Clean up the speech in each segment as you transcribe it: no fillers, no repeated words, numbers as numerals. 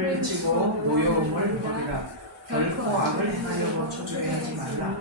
불을 지고 노여움을 버리라. 결코 악을 행하려고 초조해하지 말라.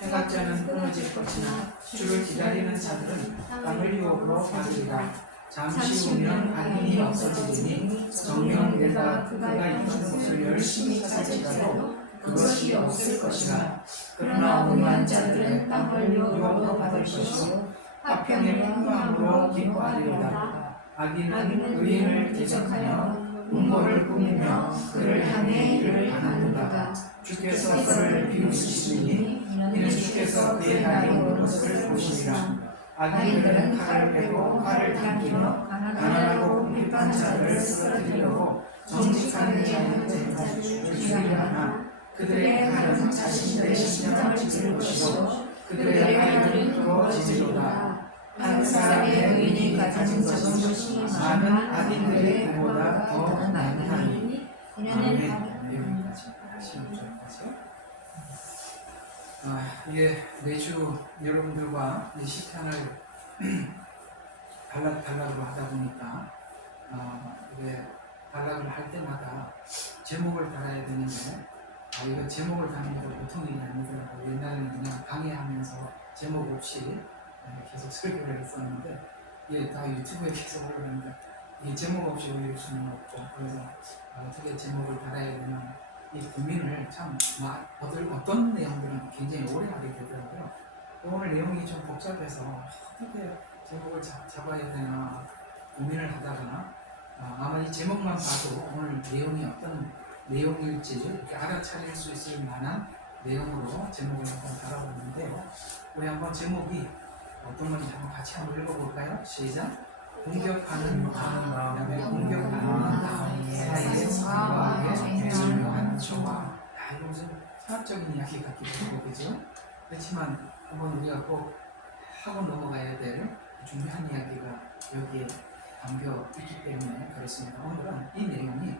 해가 째는 끊어질 것이나 주를 기다리는 자들은 땅을 유업으로 받으리라. 잠시 후면 악인이 없어지리니 정령 내가 그가 있던 곳을 열심히 찾을지라도 그것이 없을 것이라. 그러나 온유한 자들은 땅을 유업으로 받을 것이요 화평의 풍요함으로 기뻐하리로다. 악인은 의인을 대적하여 음모를 꾸미며 그를 향해 일을 행하는도다. 주께서 그를 비웃으시니 이는 주께서 그의 날이 오는 것을 보시리라. 악인들은 칼을 빼고 칼을 당기며 가난하고 궁핍한 자를 쓰러뜨리려고 정직한 자를 죽이려 하나 그들의 칼은 자신들의 심장을 찢을 것이요 그들의 칼은 그거 찢으리로다. 한 사람의 의인이 가진 것은 많은 악인들의 그보다 더 많으니. 여기까지 16절까지. 이게 매주 여러분들과 이 시편을 단락으로 하다 보니까 이게 단락을 할 때마다 제목을 달아야 되는데 이거 제목을 다는 거 보통 일이 아니더라고요. 옛날에는 그냥 강의하면서 제목 없이 계속 설교를 했었는데 이게 다 유튜브에 계속 올라가는데 이 제목 없이 올릴 수는 없고 그래서 어떻게 제목을 달아야 되나 이 고민을 참 어떤 내용들은 굉장히 오래 하게 되더라고요. 오늘 내용이 좀 복잡해서 어떻게 제목을 잡아야 되나 고민을 하다가 아마 이 제목만 봐도 오늘 내용이 어떤 내용일지 이렇게 알아차릴 수 있을 만한 내용으로 제목을 한번 달아봤는데요. 우리 한번 제목이 어떤 건지 한번 같이 한번 읽어볼까요? 시작! 공격하는 마음, 공격하는 사이에 성과하게 절묘한 조화. 이거 무슨 철학적인 이야기 같기도 하고 그죠? 그렇지만 한번 우리가 꼭 하고 넘어가야 될 중요한 이야기가 여기에 담겨 있기 때문에 그렇습니다. 오늘은 이 내용이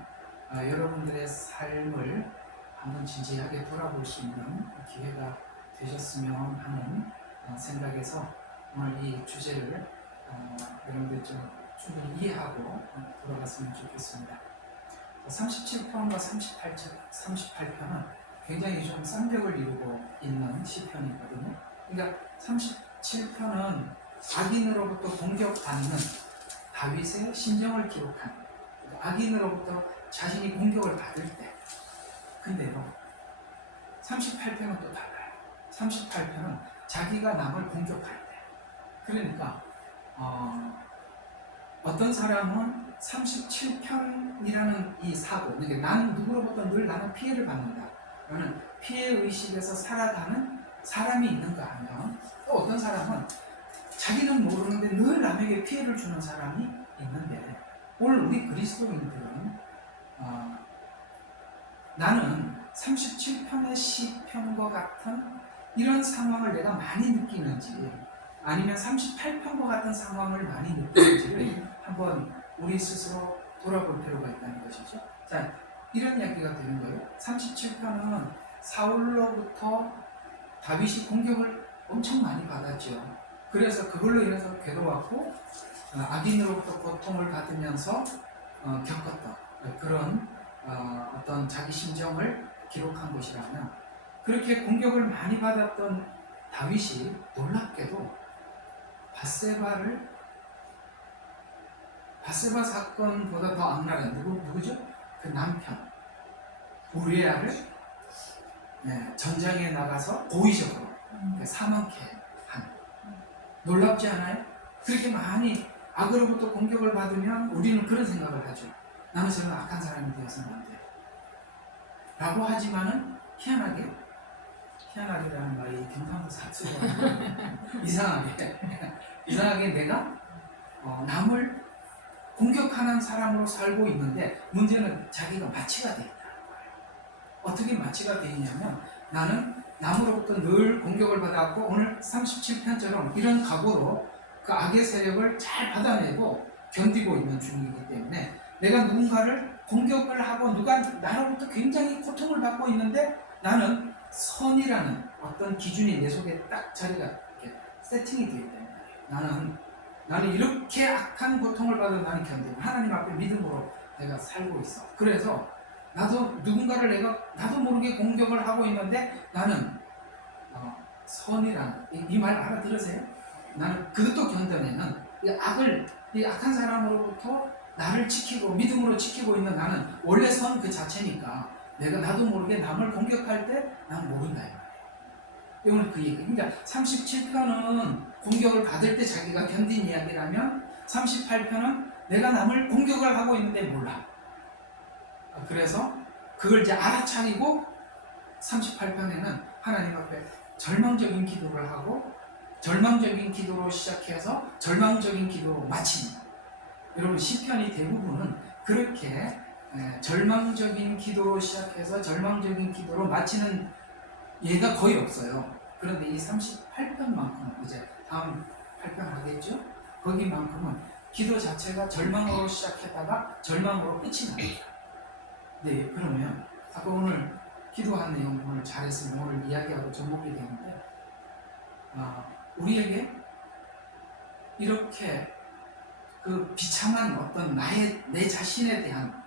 여러분들의 삶을 한번 진지하게 돌아볼 수 있는 기회가 되셨으면 하는 생각에서 오늘 이 주제를 여러분들 좀 충분히 이해하고 돌아갔으면 좋겠습니다. 37편과 38편은 굉장히 좀 쌍벽을 이루고 있는 시편이거든요. 그러니까 37편은 악인으로부터 공격받는 다윗의 심정을 기록한 악인으로부터 자신이 공격을 받을 때. 근데요 38편은 또 달라요. 38편은 자기가 남을 공격할 때. 그러니까 어떤 사람은 37편이라는 이 사고, 그러니까 나는 누구로부터 늘 나는 피해를 받는다 라는 피해의식에서 살아가는 사람이 있는가 하면 또 어떤 사람은 자기는 모르는데 늘 남에게 피해를 주는 사람이 있는데 오늘 우리 그리스도인들은 나는 37편의 시편과 같은 이런 상황을 내가 많이 느끼는지 아니면 38편과 같은 상황을 많이 느끼는지를 한번 우리 스스로 돌아볼 필요가 있다는 것이죠. 자, 이런 이야기가 되는 거예요. 37편은 사울로부터 다윗이 공격을 엄청 많이 받았죠. 그래서 그걸로 인해서 괴로웠고 악인으로부터 고통을 받으면서 겪었던 그런 어떤 자기 심정을 기록한 것이라면 그렇게 공격을 많이 받았던 다윗이 놀랍게도 바세바 사건보다 더 악랄한 누구죠? 그 남편 우리아를 전장에 나가서 고의적으로 사망케 한. 놀랍지 않아요? 그렇게 많이 악으로부터 공격을 받으면 우리는 그런 생각을 하죠. 나는 저런 악한 사람이 되어서는 안 돼 라고 하지만은 희한하게라는 말이 경상도 사투리가 이상하게 내가 남을 공격하는 사람으로 살고 있는데 문제는 자기가 마취가 되어 있다는 거예요. 어떻게 마취가 되어 있냐면 나는 남으로부터 늘 공격을 받았고 오늘 37편처럼 이런 각오로 그 악의 세력을 잘 받아내고 견디고 있는 중이기 때문에 내가 누군가를 공격을 하고 누가 나로부터 굉장히 고통을 받고 있는데 나는 선이라는 어떤 기준이 내 속에 딱 자리가 이렇게 세팅이 되어 있다는 거예요. 나는 이렇게 악한 고통을 받은 나는 견디고 하나님 앞에 믿음으로 내가 살고 있어. 그래서 나도 누군가를 내가 나도 모르게 공격을 하고 있는데 나는 선이란 이 말 알아들으세요? 나는 그것도 견뎌내는 이 악한 사람으로부터 나를 지키고 믿음으로 지키고 있는 나는 원래 선 그 자체니까 내가 나도 모르게 남을 공격할 때 난 모른다 이 말이에요. 오늘 그 얘기. 그러니까 37편은 공격을 받을 때 자기가 견딘 이야기라면 38편은 내가 남을 공격을 하고 있는데 몰라. 그래서 그걸 이제 알아차리고 38편에는 하나님 앞에 절망적인 기도를 하고 절망적인 기도로 시작해서 절망적인 기도로 마칩니다. 여러분 시편이 대부분은 그렇게 절망적인 기도로 시작해서 절망적인 기도로 마치는 예가 거의 없어요. 그런데 이 38편만큼은 이제 다음 8편 하겠죠? 거기만큼은 기도 자체가 절망으로 시작했다가 절망으로 끝이 납니다. 네, 그러면 아까 오늘 기도한 내용 오늘 잘했으면 오늘 이야기하고 접목이 되는데 우리에게 이렇게 그 비참한 어떤 내 자신에 대한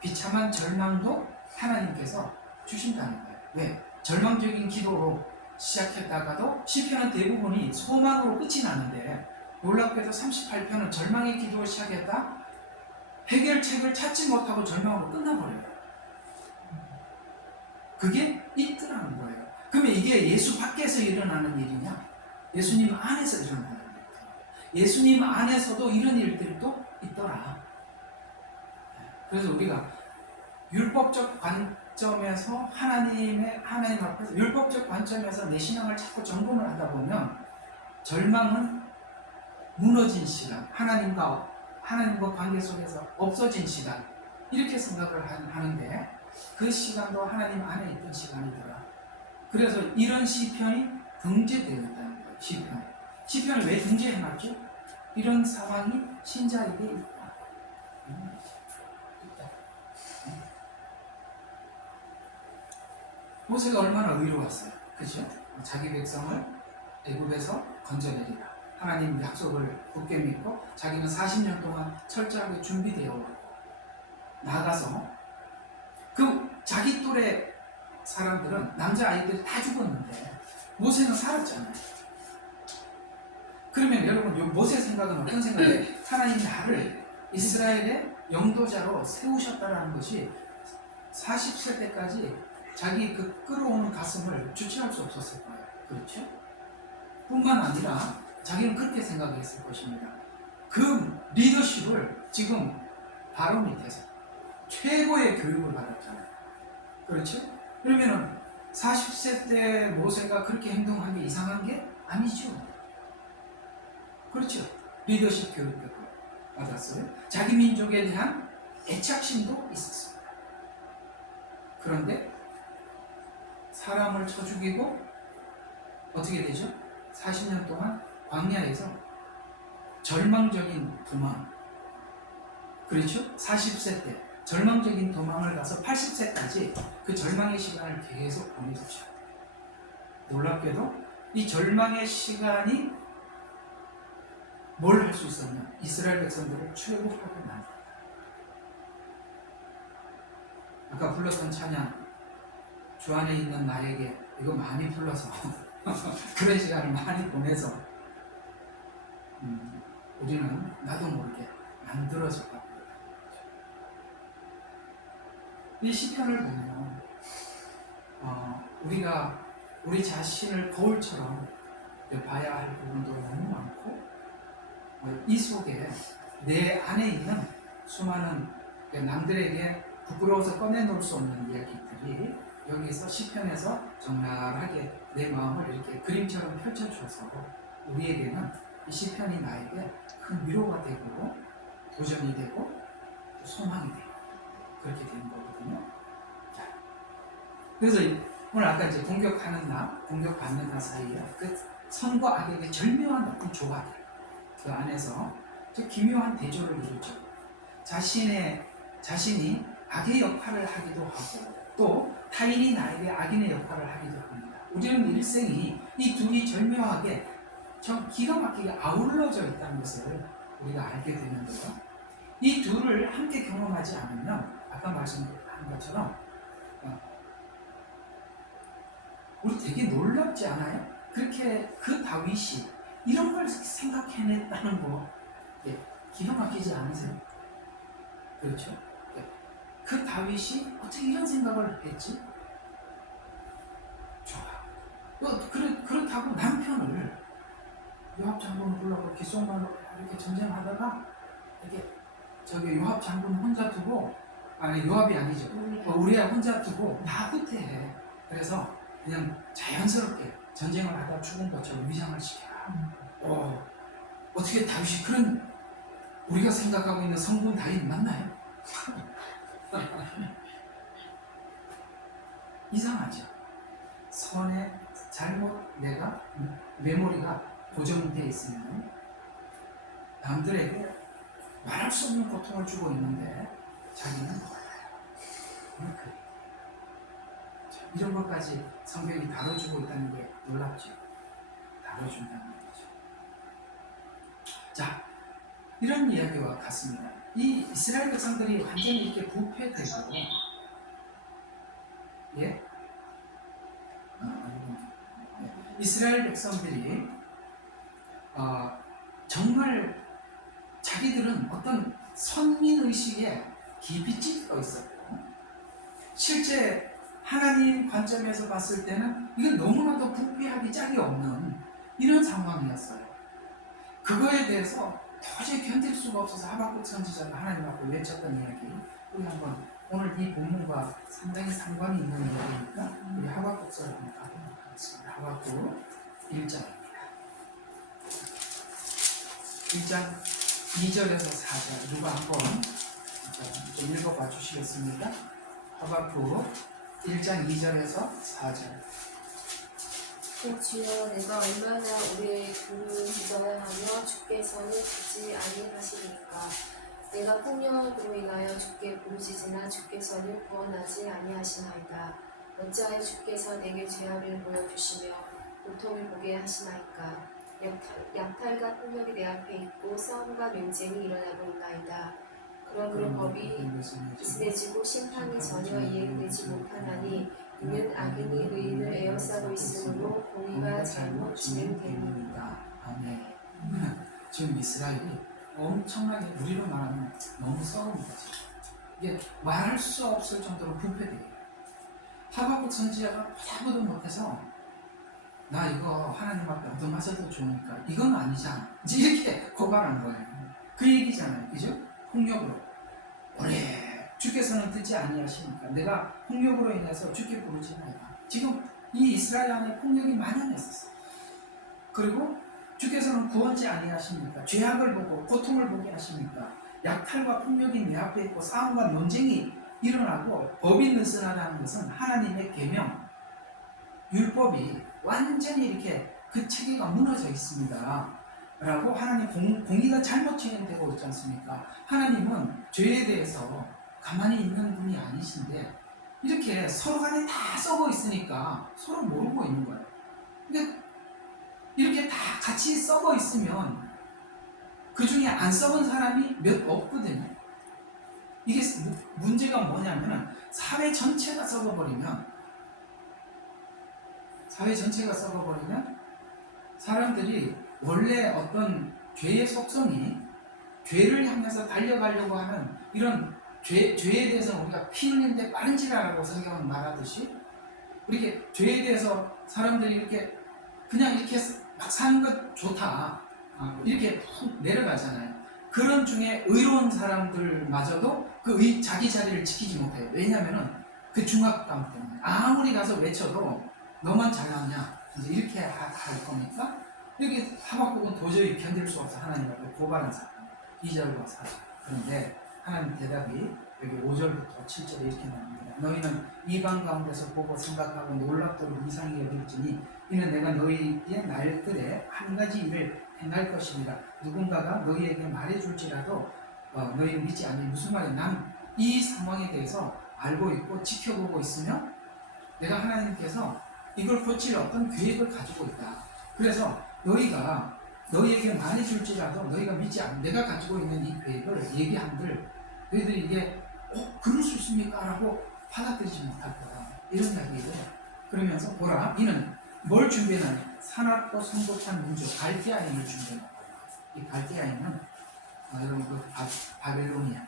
비참한 절망도 하나님께서 주신다는 거예요. 왜? 절망적인 기도로 시작했다가도 시편은 대부분이 소망으로 끝이 나는데 놀랍게도 38편은 절망의 기도로 시작했다 해결책을 찾지 못하고 절망으로 끝나버려요. 그게 있더라는 거예요. 그러면 이게 예수 밖에서 일어나는 일이냐? 예수님 안에서 일어나는 일이에요. 예수님 안에서도 이런 일들도 있더라. 그래서 우리가 율법적 관점에서 하나님 앞에서 율법적 관점에서 내 신앙을 자꾸 점검을 하다 보면 절망은 무너진 시간, 하나님과 관계 속에서 없어진 시간 이렇게 생각을 하는데 그 시간도 하나님 안에 있던 시간이더라. 그래서 이런 시편이 등재되어 있다는 거예요. 시편을 왜 등재해놨죠? 이런 상황이 신자에게 있다. 모세가 얼마나 의로웠어요. 그죠? 자기 백성을 애굽에서 건져내리라. 하나님 약속을 굳게 믿고 자기는 40년 동안 철저하게 준비되어 나가서 그 자기 또래 사람들은 남자아이들이 다 죽었는데 모세는 살았잖아요. 그러면 여러분 모세 생각은 어떤 생각이에요? 하나님 나를 이스라엘의 영도자로 세우셨다는 것이 40세 때까지 자기 그 끌어오는 가슴을 주체할 수 없었을 거예요. 그렇죠? 뿐만 아니라 자기는 그렇게 생각했을 것입니다. 그 리더십을 지금 바로 밑에서 최고의 교육을 받았잖아요. 그렇죠? 그러면은 40세 때 모세가 그렇게 행동한 게 이상한 게 아니죠. 그렇죠? 리더십 교육을 받았어요. 자기 민족에 대한 애착심도 있었습니다. 그런데 사람을 쳐 죽이고 어떻게 되죠? 40년 동안 광야에서 절망적인 도망, 그렇죠? 40세 때 절망적인 도망을 가서 80세까지 그 절망의 시간을 계속 보내셨죠. 놀랍게도 이 절망의 시간이 뭘 할 수 있었냐? 이스라엘 백성들을 출애굽하고 만든다. 아까 불렀던 찬양 주 안에 있는 나에게 이거 많이 불러서 그런 시간을 많이 보내서 우리는 나도 모르게 만들어져 가고 이 시편을 보면 우리가 우리 자신을 거울처럼 봐야 할 부분도 너무 많고 이 속에 내 안에 있는 수많은 남들에게 부끄러워서 꺼내놓을 수 없는 이야기들이 여기서 시편에서 적나라하게 내 마음을 이렇게 그림처럼 펼쳐줘서 우리에게는 이 시편이 나에게 큰 위로가 되고 도전이 되고 또 소망이 되고 그렇게 되는 거거든요. 자, 그래서 오늘 아까 이제 공격하는 나, 공격받는 나 사이에 그 선과 악의 절묘한 어떤 조화들 그 안에서 저 기묘한 대조를 이루죠. 자신이 악의 역할을 하기도 하고 또 타인이 나에게 악인의 역할을 하기도 합니다. 우리는 일생이 이 둘이 절묘하게 좀 기가 막히게 아울러져 있다는 것을 우리가 알게 되는데요. 이 둘을 함께 경험하지 않으면 아까 말씀한 것처럼 우리 되게 놀랍지 않아요? 그렇게 그 다윗이 이런 걸 생각해냈다는 거 기가 막히지 않으세요? 그렇죠? 그 다윗이 어떻게 이런 생각을 했지? 좋아. 그렇다고 남편을 요압 장군을 불러고 이렇게 쏜말로 이렇게 전쟁하다가 이렇게 저기 요압 장군 혼자 두고 아니 요압이 아니죠. 우리야 혼자 두고 다 후퇴해. 그래서 그냥 자연스럽게 전쟁을 하다 죽은 것처럼 위장을 시켜라. 어떻게 다윗이 그런 우리가 생각하고 있는 성분 다윗 맞나요? 이상하죠. 선에 잘못 내가 메모리가 고정되어 있으면 남들에게 말할 수 없는 고통을 주고 있는데 자기는 몰라요. 이런 것까지 성경이 다뤄주고 있다는 게 놀랍죠. 다뤄준다는 거죠. 자, 이런 이야기와 같습니다. 이 이스라엘 백성들이 완전히 이렇게 부패되고 이스라엘 백성들이 정말 자기들은 어떤 선민의식에 깊이 찢겨 있었고 실제 하나님 관점에서 봤을 때는 이건 너무나도 부패하기 짝이 없는 이런 상황이었어요. 그거에 대해서 도저히 견딜 수가 없어서 하박국 선지자가 하나님 앞에 외쳤던 이야기 우리 한번 오늘 이 본문과 상당히 상관이 있는 이야기니까 우리 하박국서를 한번 가보도록 하겠습니다. 하박국 1장입니다. 1장 2절에서 4절 누가 한번 좀 읽어봐 주시겠습니까? 하박국 1장 2절에서 4절. 주여, 내가 얼마나 우리의 부르짖어야 하며 주께서는 듣지 아니하시니까. 내가 폭력으로 인하여 주께 부르짖으나 주께서는 구원하지 아니하시나이다. 어찌하여 주께서 내게 죄악을 보여주시며 고통을 보게 하시나이까. 약탈과 폭력이 내 앞에 있고 싸움과 논쟁이 일어나고 있나이다. 그런 법이 이스해지고 심판이 전혀 이해되지 못하나니 이는 악인이 의인을 에워싸고 있으므로 공의가 잘못 진행됩니다. 아멘. 지금 이스라엘이 엄청나게 우리로 말하면 너무 썩은 거지. 이게 말할 수 없을 정도로 부패돼요. 하박국 선지자가 보다보도 못해서 나 이거 하나님 앞에 얻어맞아도 좋으니까 이건 아니잖아. 이제 이렇게 고발한 거예요. 그 얘기잖아요. 그죠? 폭력으로. 오래 주께서는 듣지 아니하시니까 내가 폭력으로 인해서 주께 부르짖나이다. 지금 이 이스라엘 안에 폭력이 만연했었어. 그리고 주께서는 구원치 아니하십니까? 죄악을 보고 고통을 보게 하십니까? 약탈과 폭력이 내 앞에 있고 싸움과 논쟁이 일어나고 법이 느슨하다는 것은 하나님의 계명, 율법이 완전히 이렇게 그 체계가 무너져 있습니다. 라고 하나님 공의가 잘못 진행되고 있지 않습니까? 하나님은 죄에 대해서 가만히 있는 분이 아니신데 이렇게 서로 간에 다 썩어 있으니까 서로 모르고 있는 거예요. 근데 이렇게 다 같이 썩어 있으면 그 중에 안 썩은 사람이 몇 없거든요. 이게 문제가 뭐냐면 사회 전체가 썩어버리면 사람들이 원래 어떤 죄의 속성이 죄를 향해서 달려가려고 하는 이런 죄에 대해서 우리가 피 흘리는데 빠른지라라고 성경은 말하듯이 이렇게 죄에 대해서 사람들이 이렇게 그냥 이렇게 막 사는 것 좋다 이렇게 훅 내려가잖아요. 그런 중에 의로운 사람들마저도 그 자기 자리를 지키지 못해요. 왜냐하면 그 중압감 때문에 아무리 가서 외쳐도 너만 잘하냐 이제 이렇게 할 거니까 이렇게 하박국은 도저히 견딜 수 없어 하나님 앞에 고발한 사람 2절과 4절. 그런데 하나님 대답이 여기 5절부터 7절에 이렇게 나옵니다. 너희는 이방 가운데서 보고 생각하고 놀랍도록 이상히 여길지니 이는 내가 너희의 날들에 한 가지 일을 행할 것입니다. 누군가가 너희에게 말해줄지라도 너희는 믿지 않니. 무슨 말이야? 난 이 상황에 대해서 알고 있고 지켜보고 있으며 내가 하나님께서 이걸 고칠 어떤 계획을 가지고 있다. 그래서 너희가 너희에게 많이 줄지라도 너희가 믿지 않는 내가 가지고 있는 이 계획을 얘기한들 너희들이 이게 그럴 수 있습니까? 라고 받아들이지 못할 거다. 이런 이야기를 그러면서 보라 이는 뭘 준비했느냐 사납고 성급한 민족 갈대아인을 준비했다. 이 갈대아인은 여러분 그 바벨로니아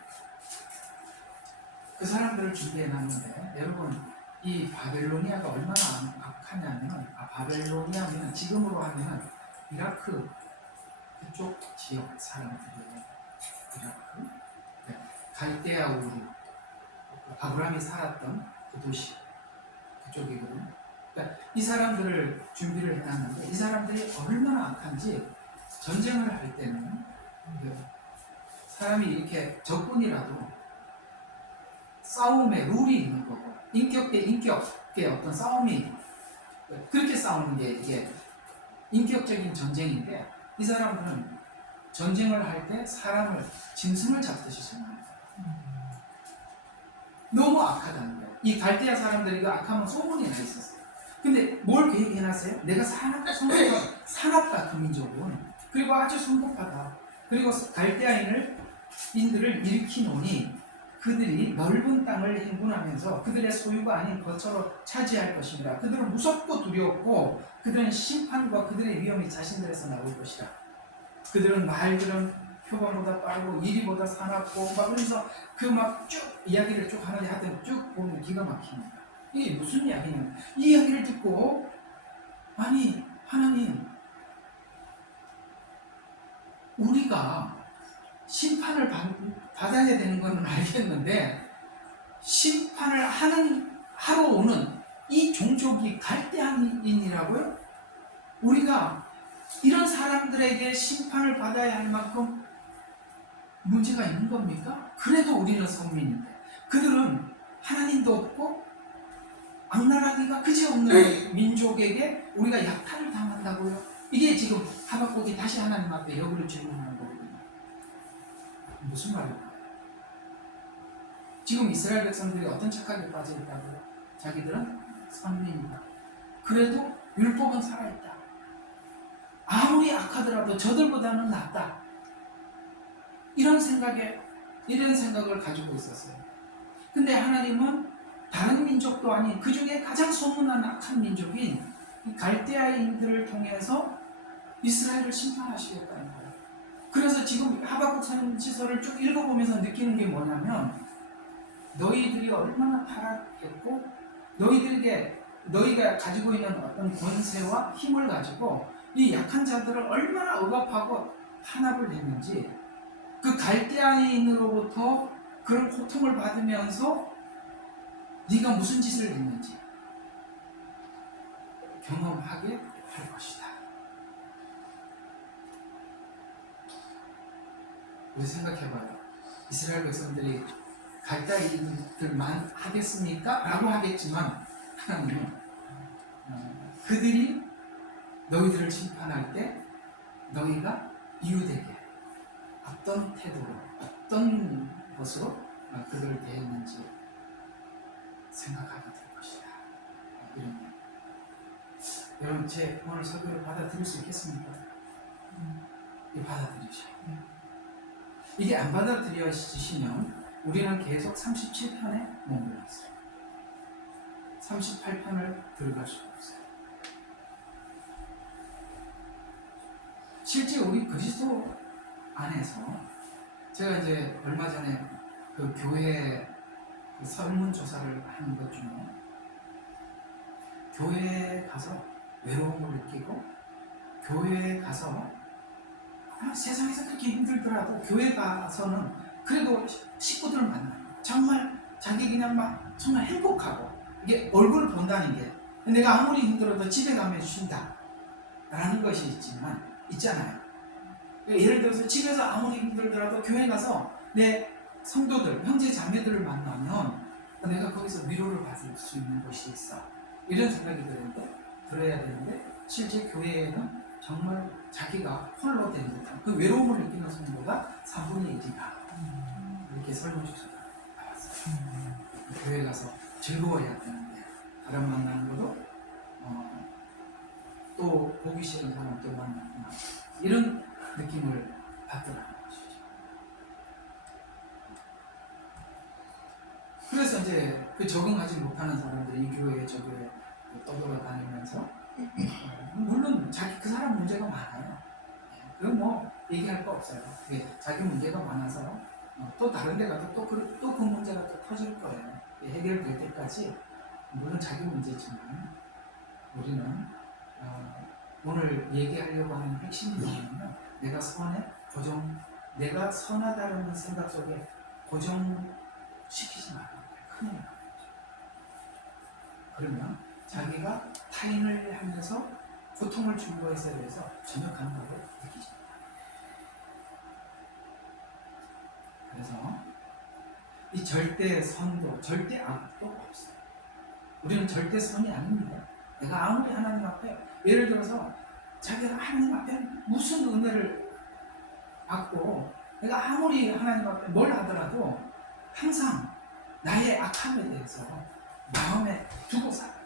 그 사람들을 준비해놨는데 여러분 이 바벨로니아가 얼마나 악하냐면 바벨로니아는 지금으로 하면 이라크 그쪽 지역 사람들이에요. 이라크 네. 갈대아 우르 아브라함이 살았던 그 도시 그쪽이거든요. 그러니까 이 사람들을 준비를 해놨는데 이 사람들이 얼마나 악한지 전쟁을 할 때는 사람이 이렇게 적군이라도 싸움에 룰이 있는 거고 인격 대 인격의 어떤 싸움이 그렇게 싸우는 게 이게 인격적인 전쟁인데 이 사람들은 전쟁을 할 때 사람을 짐승을 잡듯이 생각합니다. 너무 악하다는 거예요. 이 갈대아 사람들이 그 악하면 소문이 나 있었어요. 근데 뭘 계획해놨어요? 내가 사납다 그 민족은 그리고 아주 성급하다. 그리고 갈대아인들을 일으키노니 그들이 넓은 땅을 행군하면서 그들의 소유가 아닌 것처럼 차지할 것입니다. 그들은 무섭고 두렵고 그들은 심판과 그들의 위험이 자신들에서 나올 것이다. 그들은 말들은 표범보다 빠르고 이리보다 사납고 막 그래서 그 막 쭉 이야기를 쭉 하는데 하여튼 쭉 보면 기가 막힙니다. 이게 무슨 이야기냐면 이 이야기를 듣고 아니 하나님 우리가 심판을 받아야 되는 건 알겠는데 심판을 하러 오는 이 종족이 갈대아인이라고요? 우리가 이런 사람들에게 심판을 받아야 할 만큼 문제가 있는 겁니까? 그래도 우리는 선민인데 그들은 하나님도 없고 악랄하기가 그지없는 민족에게 우리가 약탈을 당한다고요? 이게 지금 하박국이 다시 하나님 앞에 역으로 질문하는 거거든요. 무슨 말일까요? 지금 이스라엘 백성들이 어떤 착각에 빠져 있다고요? 자기들은 선민이다. 그래도 율법은 살아있다. 아무리 악하더라도 저들보다는 낫다. 이런 생각을 가지고 있었어요. 근데 하나님은 다른 민족도 아닌 그 중에 가장 소문난 악한 민족인 이 갈대아인들을 통해서 이스라엘을 심판하시겠다는 거예요. 그래서 지금 하박국 선지서를 쭉 읽어보면서 느끼는 게 뭐냐면 너희들이 얼마나 타락했고 너희가 가지고 있는 어떤 권세와 힘을 가지고 이 약한 자들을 얼마나 억압하고 탄압을 했는지 그 갈대아인으로부터 그런 고통을 받으면서 네가 무슨 짓을 했는지 경험하게 할 것이다. 우리 생각해봐요. 이스라엘 백성들이 갈대아인들만 하겠습니까? 라고 하겠지만 하나님은 그들이 너희들을 심판할 때 너희가 이유되게 어떤 태도로 어떤 것으로 그들을 대했는지 생각하게 될 것이다. 이런 여러분 제 오늘 설교를 받아들일 수 있겠습니까? 받아들이셔. 이게 안 받아들여지시면 우리는 계속 37편에 머물러 있어요. 38편을 들어갈 수가 없어요. 실제 우리 그리스도 안에서 제가 이제 얼마 전에 그 교회 그 설문조사를 하는 것 중에 교회에 가서 외로움을 느끼고 교회에 가서 세상에서 그렇게 힘들더라도 교회 가서는 그래도 식구들을 만나요. 정말 자기 그냥 막 정말 행복하고 이게 얼굴을 본다는 게 내가 아무리 힘들어도 집에 가면 쉰다 라는 것이 있잖아요. 예를 들어서 집에서 아무리 힘들더라도 교회 가서 내 성도들, 형제 자매들을 만나면 내가 거기서 위로를 받을 수 있는 곳이 있어. 이런 생각이 들어야 되는데 실제 교회에는 정말 자기가 홀로 된 듯한 그 외로움을 느끼는 성도가 4분의 1이다. 이렇게 설문조사가 나왔어요. 교회 가서 즐거워야 되는데 사람 만나는 것도 또 보기 싫은 사람들 만나거나 이런 느낌을 받더라는 것이죠. 그래서 이제 그 적응하지 못하는 사람들이 이 교회 저 교회 떠돌아다니면서 물론 자기 그 사람 문제가 많아요. 그건 뭐 얘기할 거 없어요. 그게 자기 문제가 많아서 또 다른 데 가도 또 그 문제가 또 터질 거예요. 해결될 때까지 물론 자기 문제지만 우리는 오늘 얘기하려고 하는 핵심이 뭐냐면 내가 선하다는 생각 속에 고정시키지 말아야 돼. 큰일 나는 거죠. 그러면 자기가 타인을 하면서 고통을 준 것에 대해서 전혀 감각을 느끼지 못합니다. 그래서 이 절대 선도 절대 악도 없어요. 우리는 절대 선이 아닙니다. 내가 아무리 하나님 앞에 예를 들어서 자기가 하나님 앞에 무슨 은혜를 받고 내가 아무리 하나님 앞에 뭘 하더라도 항상 나의 악함에 대해서 마음에 두고 살아요.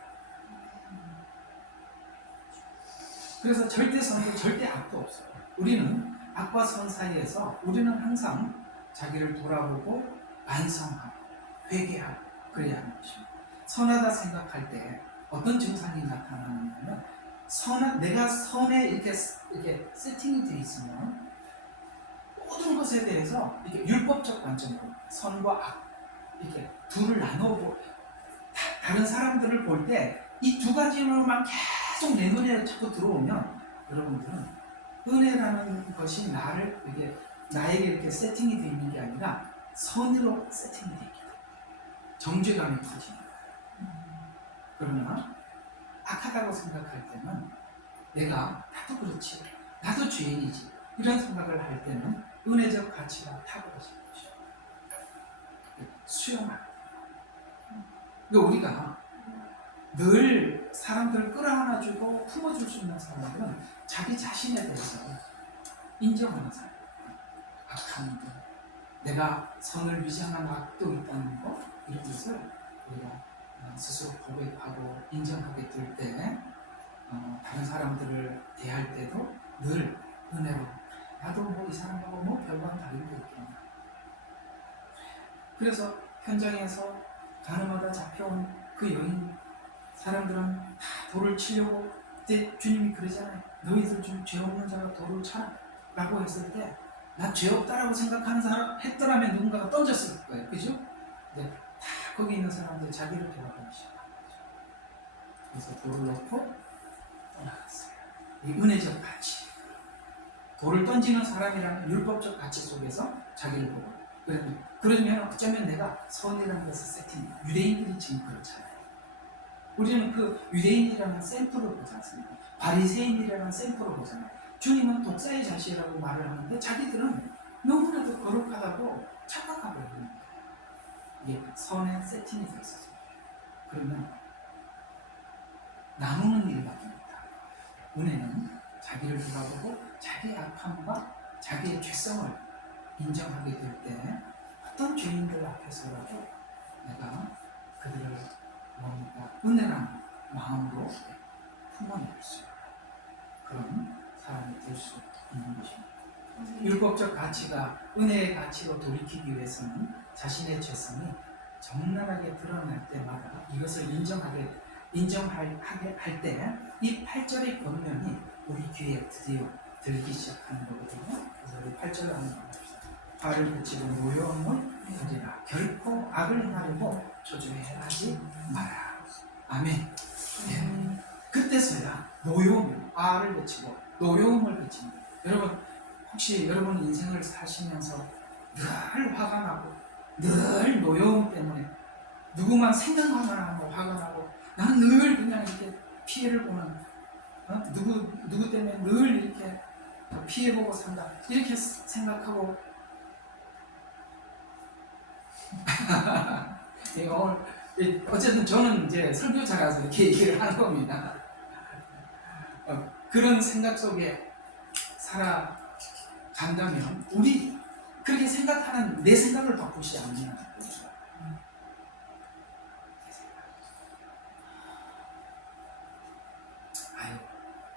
그래서 절대 선도 절대 악도 없어요. 우리는 악과 선 사이에서 우리는 항상 자기를 돌아보고 반성하고 회개하고 그래야 하는 것입니다. 선하다 생각할 때 어떤 증상이 나타나느냐면 내가 선에 이렇게 세팅이 되어 있으면 모든 것에 대해서 이렇게 율법적 관점으로 선과 악 이렇게 둘을 나누고 다른 사람들을 볼 때 이 두 가지로만 계속 내 눈에 자꾸 들어오면 여러분들은 은혜라는 것이 나에게 이렇게 세팅이 되어 있는 게 아니라 선으로 세팅이 되어 있기 때문에 정죄감이 터지는 거예요. 그러나 악하다고 생각할 때는 나도 그렇지, 나도 죄인이지 이런 생각을 할 때는 은혜적 가치가 탁월해지는 것이죠. 수용하는 거예요. 그러니까 우리가 늘 사람들을 끌어안아주고 품어줄 수 있는 사람들은 자기 자신에 대해서 인정하는 사람이에요. 악한 것, 내가 선을 위장한 악도 있다는 것 이런 것을 우리가 스스로 고백하고 인정하게 될 때 다른 사람들을 대할 때도 늘 은혜로 나도 뭐 이 사람하고 뭐 별반 다른 게 있겠나. 그래서 현장에서 가늠하다 잡혀온 그 여인 사람들은 다 돌을 치려고 그때 주님이 그러잖아요. 너희들 중 죄 없는 자가 돌을 차 라고 했을 때 난 죄 없다라고 생각하는 사람 했더라면 누군가가 던졌을 거예요. 그죠? 근데 다 거기 있는 사람들 자기를 돌아보기 시작한 거죠. 그래서 돌을 놓고 떠나갔어요. 이 은혜적 가치. 돌을 던지는 사람이라는 율법적 가치 속에서 자기를 보고 그러면 어쩌면 내가 선이라는 것을 세팅해요. 유대인들이 지금 그렇잖아요. 우리는 그 유대인이라는 샘플을 보지 않습니까? 바리새인이라는 샘플을 보잖아요. 주님은 독사의 자식이라고 말을 하는데 자기들은 너무나도 거룩하다고 착각하고 있는 거예요. 이게 선의 세팅이 되어 있어서. 그러면 나누는 일밖에 못해요. 은혜는 자기를 돌아보고 자기의 악함과 자기의 죄성을 인정하게 될 때 어떤 죄인들 앞에서라도 내가 그들을 뭡니까? 은혜란 마음으로 품어낼 수 있는 그런 사람이 될 수 있는 것입니다. 율법적 가치가 은혜의 가치로 돌이키기 위해서는 자신의 죄성이 적나라하게 드러날 때마다 이것을 인정할 때 이 8절의 권면이 우리 귀에 드디어 들기 시작하는 거거든요. 그래서 우리 8절을 한번 봅시다. 화를 그치고 노여움을 가지라. 결코 악을 행하려고 조조해하지 마라. 아멘. 네. 그때서야 노여움, 화를 그치고 노여움을 그치는 여러분 혹시 여러분 인생을 사시면서 늘 화가 나고 늘 노여움 때문에 누구만 생각만 하면 화가 나고 나는 늘 그냥 이렇게 피해를 보는 누구 때문에 늘 이렇게 피해보고 산다 이렇게 생각하고 오늘 어쨌든 저는 이제 설교자라서 이렇게 얘기를 하는 겁니다. 그런 생각 속에 살아간다면 우리 그렇게 생각하는 내 생각을 바꾸지 않는 거죠.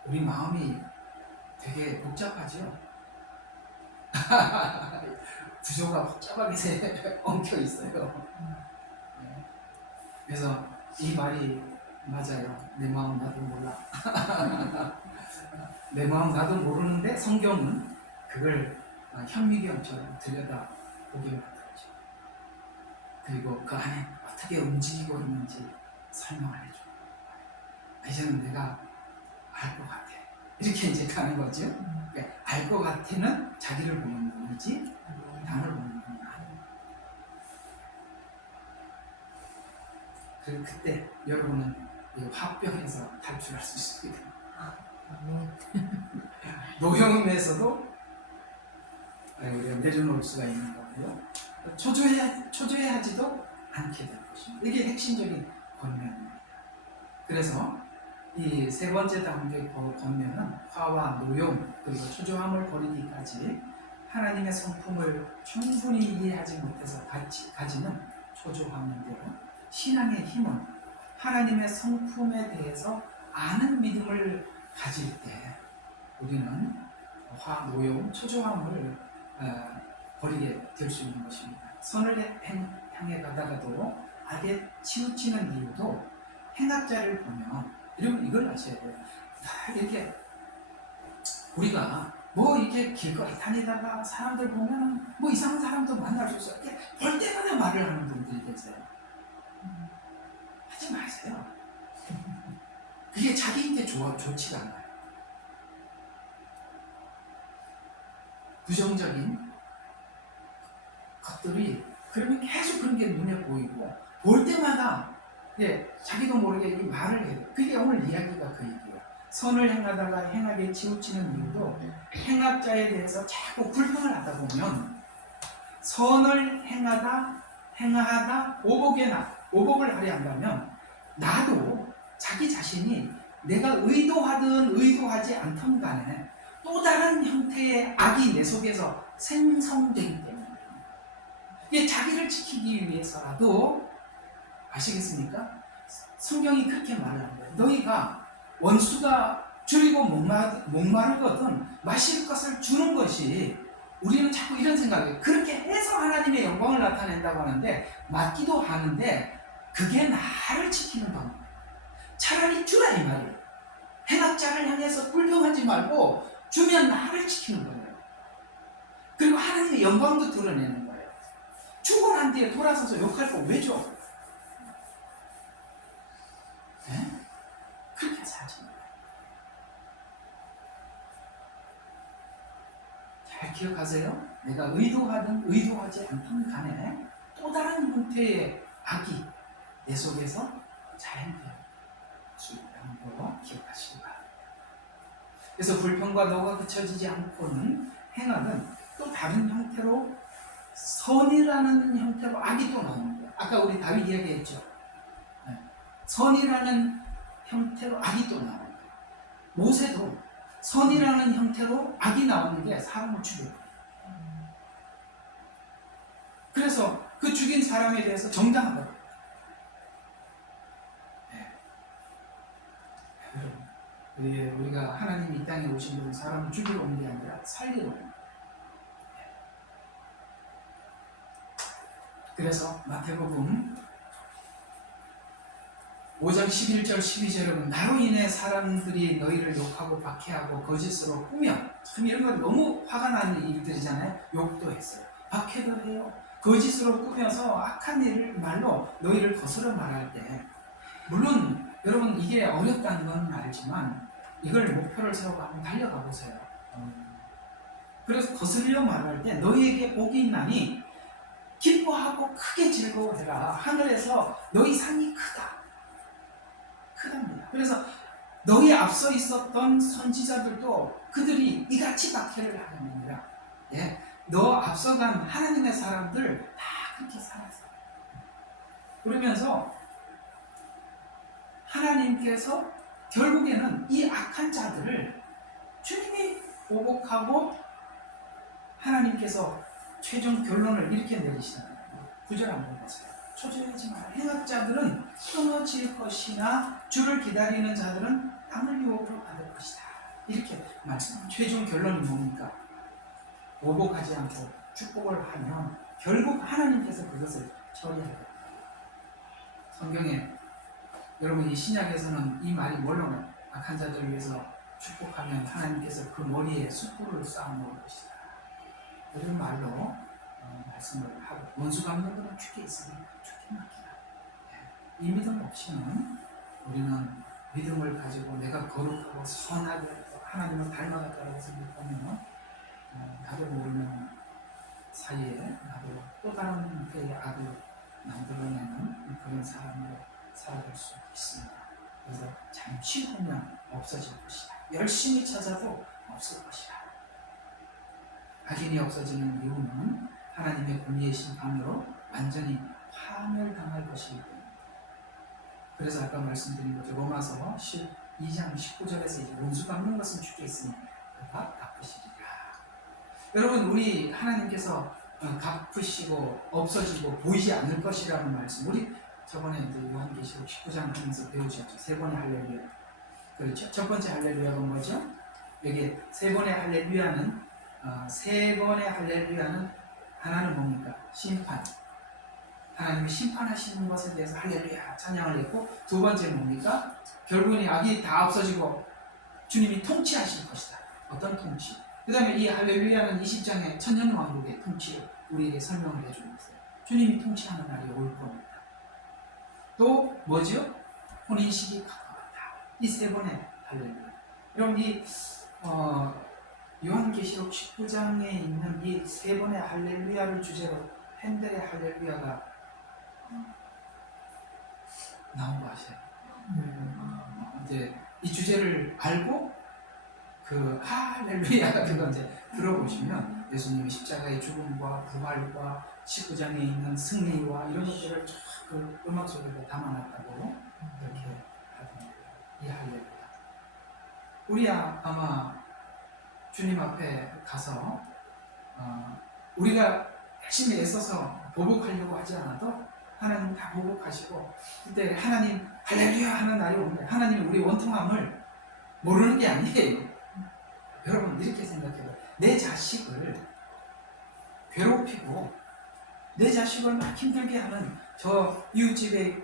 우리 마음이 되게 복잡하죠. 구조가 복잡하게 엉켜 있어요. 네. 그래서 이 말이 맞아요. 내 마음 나도 몰라. 내 마음 나도 모르는데 성경은 그걸 현미경처럼 들여다 보게 만들죠. 그리고 그 안에 어떻게 움직이고 있는지 설명을 해줘. 이제는 내가 알 것 같아. 이렇게 이제 가는 거죠. 그러니까 알 것 같아는 자기를 보는 눈이지 남을 보는 눈이 아니에요. 그때 여러분은 이 화병에서 탈출할 수 있습니다. 노형에서도 우리가 내려놓을 수가 있는 거고요. 초조해하지도 않게 될 것입니다. 이게 핵심적인 권면입니다. 그래서 이 세 번째 단계 권면은 화와 노용 그리고 초조함을 버리기까지 하나님의 성품을 충분히 이해하지 못해서 가지는 초조함인데요. 신앙의 힘은 하나님의 성품에 대해서 아는 믿음을 가질 때 우리는 화, 노용, 초조함을 버리게 될 수 있는 것입니다. 선을 향해 가다가도 악에 치우치는 이유도 행악자를 보면 여러분 이걸 아셔야 돼요. 다 이렇게 우리가 뭐 이렇게 길거리 다니다가 사람들 보면 뭐 이상한 사람도 만날 수 있어요. 이렇게 볼 때마다 말을 하는 분들이 계세요. 하지 마세요. 그게 자기한테 좋지가 않아요. 부정적인 것들이 그러면 계속 그런 게 눈에 보이고 볼 때마다 자기도 모르게 이 말을 해요. 그게 오늘 이야기가 그 얘기예요. 선을 행하다가 행악에 치우치는 이유도 행악자에 대해서 자꾸 불평을 하다 보면 선을 행하다 오복을 하려 한다면 나도 자기 자신이 내가 의도하든 의도하지 않든 간에 또 다른 형태의 악이 내 속에서 생성되기 때문에 이게 자기를 지키기 위해서라도 아시겠습니까? 성경이 그렇게 말을 하는 거예요. 너희가 원수가 줄이고 목마르거든 마실 것을 주는 것이 우리는 자꾸 이런 생각이에요. 그렇게 해서 하나님의 영광을 나타낸다고 하는데 맞기도 하는데 그게 나를 지키는 방법. 차라리 주라 이 말이에요. 행악자를 향해서 불평하지 말고 주면 나를 지키는 거예요. 그리고 하나님의 영광도 드러내는 거예요. 주고 난 뒤에 돌아서서 욕할 거 왜 줘? 네? 그렇게 살지 마요. 잘 기억하세요. 내가 의도하든 의도하지 않든 간에 또 다른 형태의 악이 내 속에서 자행될 수 있다는 거 기억하시기 바랍니다. 그래서 불평과 노가 그쳐지지 않고는 행악은 또 다른 형태로 선이라는 형태로 악이 또 나오는 거예요. 아까 우리 다윗 이야기했죠. 선이라는 형태로 악이 또 나오는 거예요. 모세도 선이라는 형태로 악이 나오는 게 사람을 죽여요. 그래서 그 죽인 사람에 대해서 정당하다고. 우리가 하나님이 이 땅에 오신 분은 사람을 죽이러 온 게 아니라 살리러 온 거예요. 그래서 마태복음 5장 11절 12절은 나로 인해 사람들이 너희를 욕하고 박해하고 거짓으로 꾸며 참 이런 건 너무 화가 나는 일들이잖아요. 욕도 했어요. 박해도 해요. 거짓으로 꾸며서 악한 일을 말로 너희를 거스러 말할 때 물론 여러분 이게 어렵다는 건 알지만 이걸 목표를 세우고 한번 달려가 보세요. 그래서 거스르려 말할 때 너희에게 복이 있나니 기뻐하고 크게 즐거워해라. 하늘에서 너희 상이 크답니다. 그래서 너희 앞서 있었던 선지자들도 그들이 이같이 박해를 하느니라. 너 앞서간 하나님의 사람들 다 그렇게 살았어. 그러면서 하나님께서 결국에는 이 악한 자들을 주님이 보복하고 하나님께서 최종 결론을 이렇게 내리시는 거예요. 9절 한번 보세요. 초조하지 마라. 행악자들은 끊어질 것이나 주를 기다리는 자들은 땅을 유혹으로 받을 것이다. 이렇게 말씀. 최종 결론이 뭡니까? 보복하지 않고 축복을 하면 결국 하나님께서 그것을 처리하게 됩니다. 성경에 여러분 이 신약에서는 이 말이 뭘로 악한 자들을 위해서 축복하면 하나님께서 그 머리에 숯불을 쌓아 놓을 것이다. 이런 말로 말씀을 하고 원수 갚는 것은 죽게 있으니 죽게 맡기라. 이 믿음 없이는 우리는 믿음을 가지고 내가 거룩하고 선하게 하나님을 닮아갔다고 생각하면 나도 모르는 사이에 나도 또 다른 형태의 악을 만들어내는 그런 사람으로 살아갈 수 있습니다. 그래서 잠시 후면 없어질 것이다. 열심히 찾아도 없을 것이다. 악인이 없어지는 이유는 하나님의 공의의 심판으로 완전히 파멸당할 것이기 때문입니다. 그래서 아까 말씀드린 거죠. 로마서 12장 19절에서 이제 원수 갚는 것은 주께 있으니 그가 갚으시리라. 여러분 우리 하나님께서 갚으시고 없어지고 보이지 않을 것이라는 말씀 우리 저번에 이제 요한계시록 19장 하면서 배우셨죠. 세 번의 할렐루야. 그렇죠. 첫 번째 할렐루야가 뭐죠? 여기 세 번의 할렐루야는 세 번의 할렐루야는 하나는 뭡니까? 심판. 하나님이 심판하시는 것에 대해서 할렐루야 찬양을 했고 두 번째는 뭡니까? 결국은 악이 다 없어지고 주님이 통치하실 것이다. 어떤 통치? 그 다음에 이 할렐루야는 20장의 천년왕국의 통치를 우리에게 설명을 해주고 있어요. 주님이 통치하는 날이 올 겁니다. 또 뭐죠? 혼인식이 가까웠다. 이 세 번의 할렐루야. 그럼 이 요한계시록 19장에 있는 이 세 번의 할렐루야를 주제로 핸델의 할렐루야가 나온 거 아세요? 이제 이 주제를 알고 그 할렐루야 그거 이제 들어보시면 예수님의 십자가의 죽음과 부활과 19장에 있는 승리와 이런 것들을 그 음악 속에 담아놨다고 이렇게 하더라고요. 이 할렐루야. 우리 아마 주님 앞에 가서 우리가 열심히 애써서 보복하려고 하지 않아도 하나님 다 보복하시고 그때 하나님 할렐루야 하는 날이 오는데 하나님이 우리 원통함을 모르는 게 아니에요. 여러분 이렇게 생각해요. 내 자식을 괴롭히고 내 자식을 막 힘들게 하는 저 이웃집의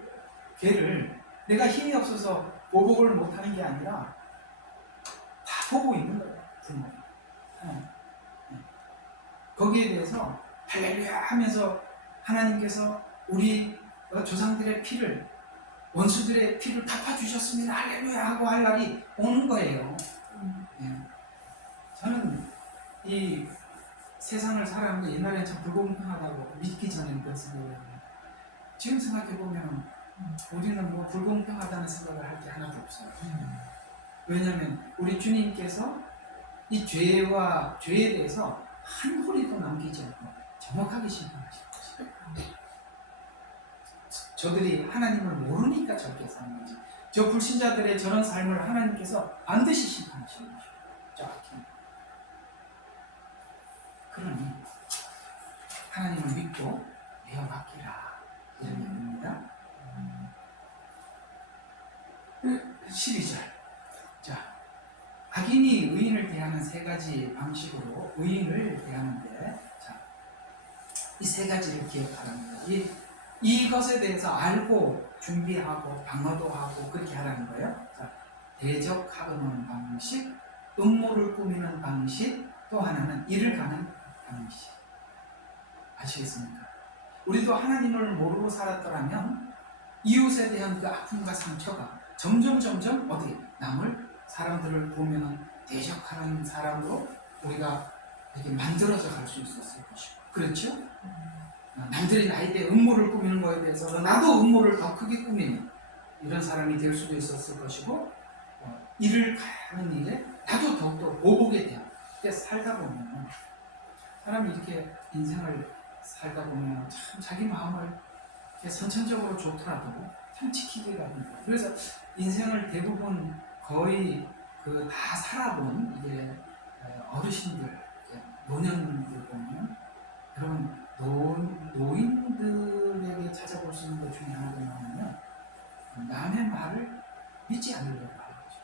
개를 내가 힘이 없어서 보복을 못하는 게 아니라 다 보고 있는 거예요. 부모. 거기에 대해서 할렐루야 하면서 하나님께서 우리 조상들의 피를 원수들의 피를 갚아주셨습니다. 할렐루야 하고 할 날이 오는 거예요. 저는 이 세상을 살아가는데 옛날에는 참 불공평하다고 믿기 전에는 그런 생각을 합니다. 지금 생각해보면 우리는 뭐 불공평하다는 생각을 할 게 하나도 없어요. 왜냐하면 우리 주님께서 이 죄와 죄에 대해서 한 홀이도 남기지 않고 정확하게 심판하실 것이에요. 저들이 하나님을 모르니까 저렇게 사는 거지. 저 불신자들의 저런 삶을 하나님께서 반드시 심판하시는 것이에요. 정확히. 그러니 하나님을 믿고 내어 맡기라 이런 얘기입니다. 12절. 자, 악인이 의인을 대하는 세 가지 방식으로 의인을 대하는데, 자, 이 세 가지를 기억하랍니다. 이것에 대해서 알고 준비하고 방어도 하고 그렇게 하라는 거예요. 자, 대적하는 방식, 음모를 꾸미는 방식, 또 하나는 일을 가는 방식. 아시겠습니까? 우리도 하나님을 모르고 살았더라면 이웃에 대한 그 아픔과 상처가 점점 어떻게 남을 사람들을 보면 대적하는 사람으로 우리가 이렇게 만들어져 갈 수 있었을 것이고, 그렇죠? 남들이 나에 대해 음모를 꾸미는 거에 대해서 나도 음모를 더 크게 꾸미는 이런 사람이 될 수도 있었을 것이고, 일을 가는 일에 나도 더욱더 보복에 대한 살다 보면 사람이 이렇게 인생을 살다 보면 참 자기 마음을 이렇게 선천적으로 좋더라도 참 지키기가 힘들어요. 그래서 인생을 대부분 거의 그 다 살아본 이게 어르신들, 노년들 보면 여러분 노인들에게 찾아볼 수 있는 것 중에 하나가 뭐냐면 남의 말을 믿지 않으려고 하는 거죠.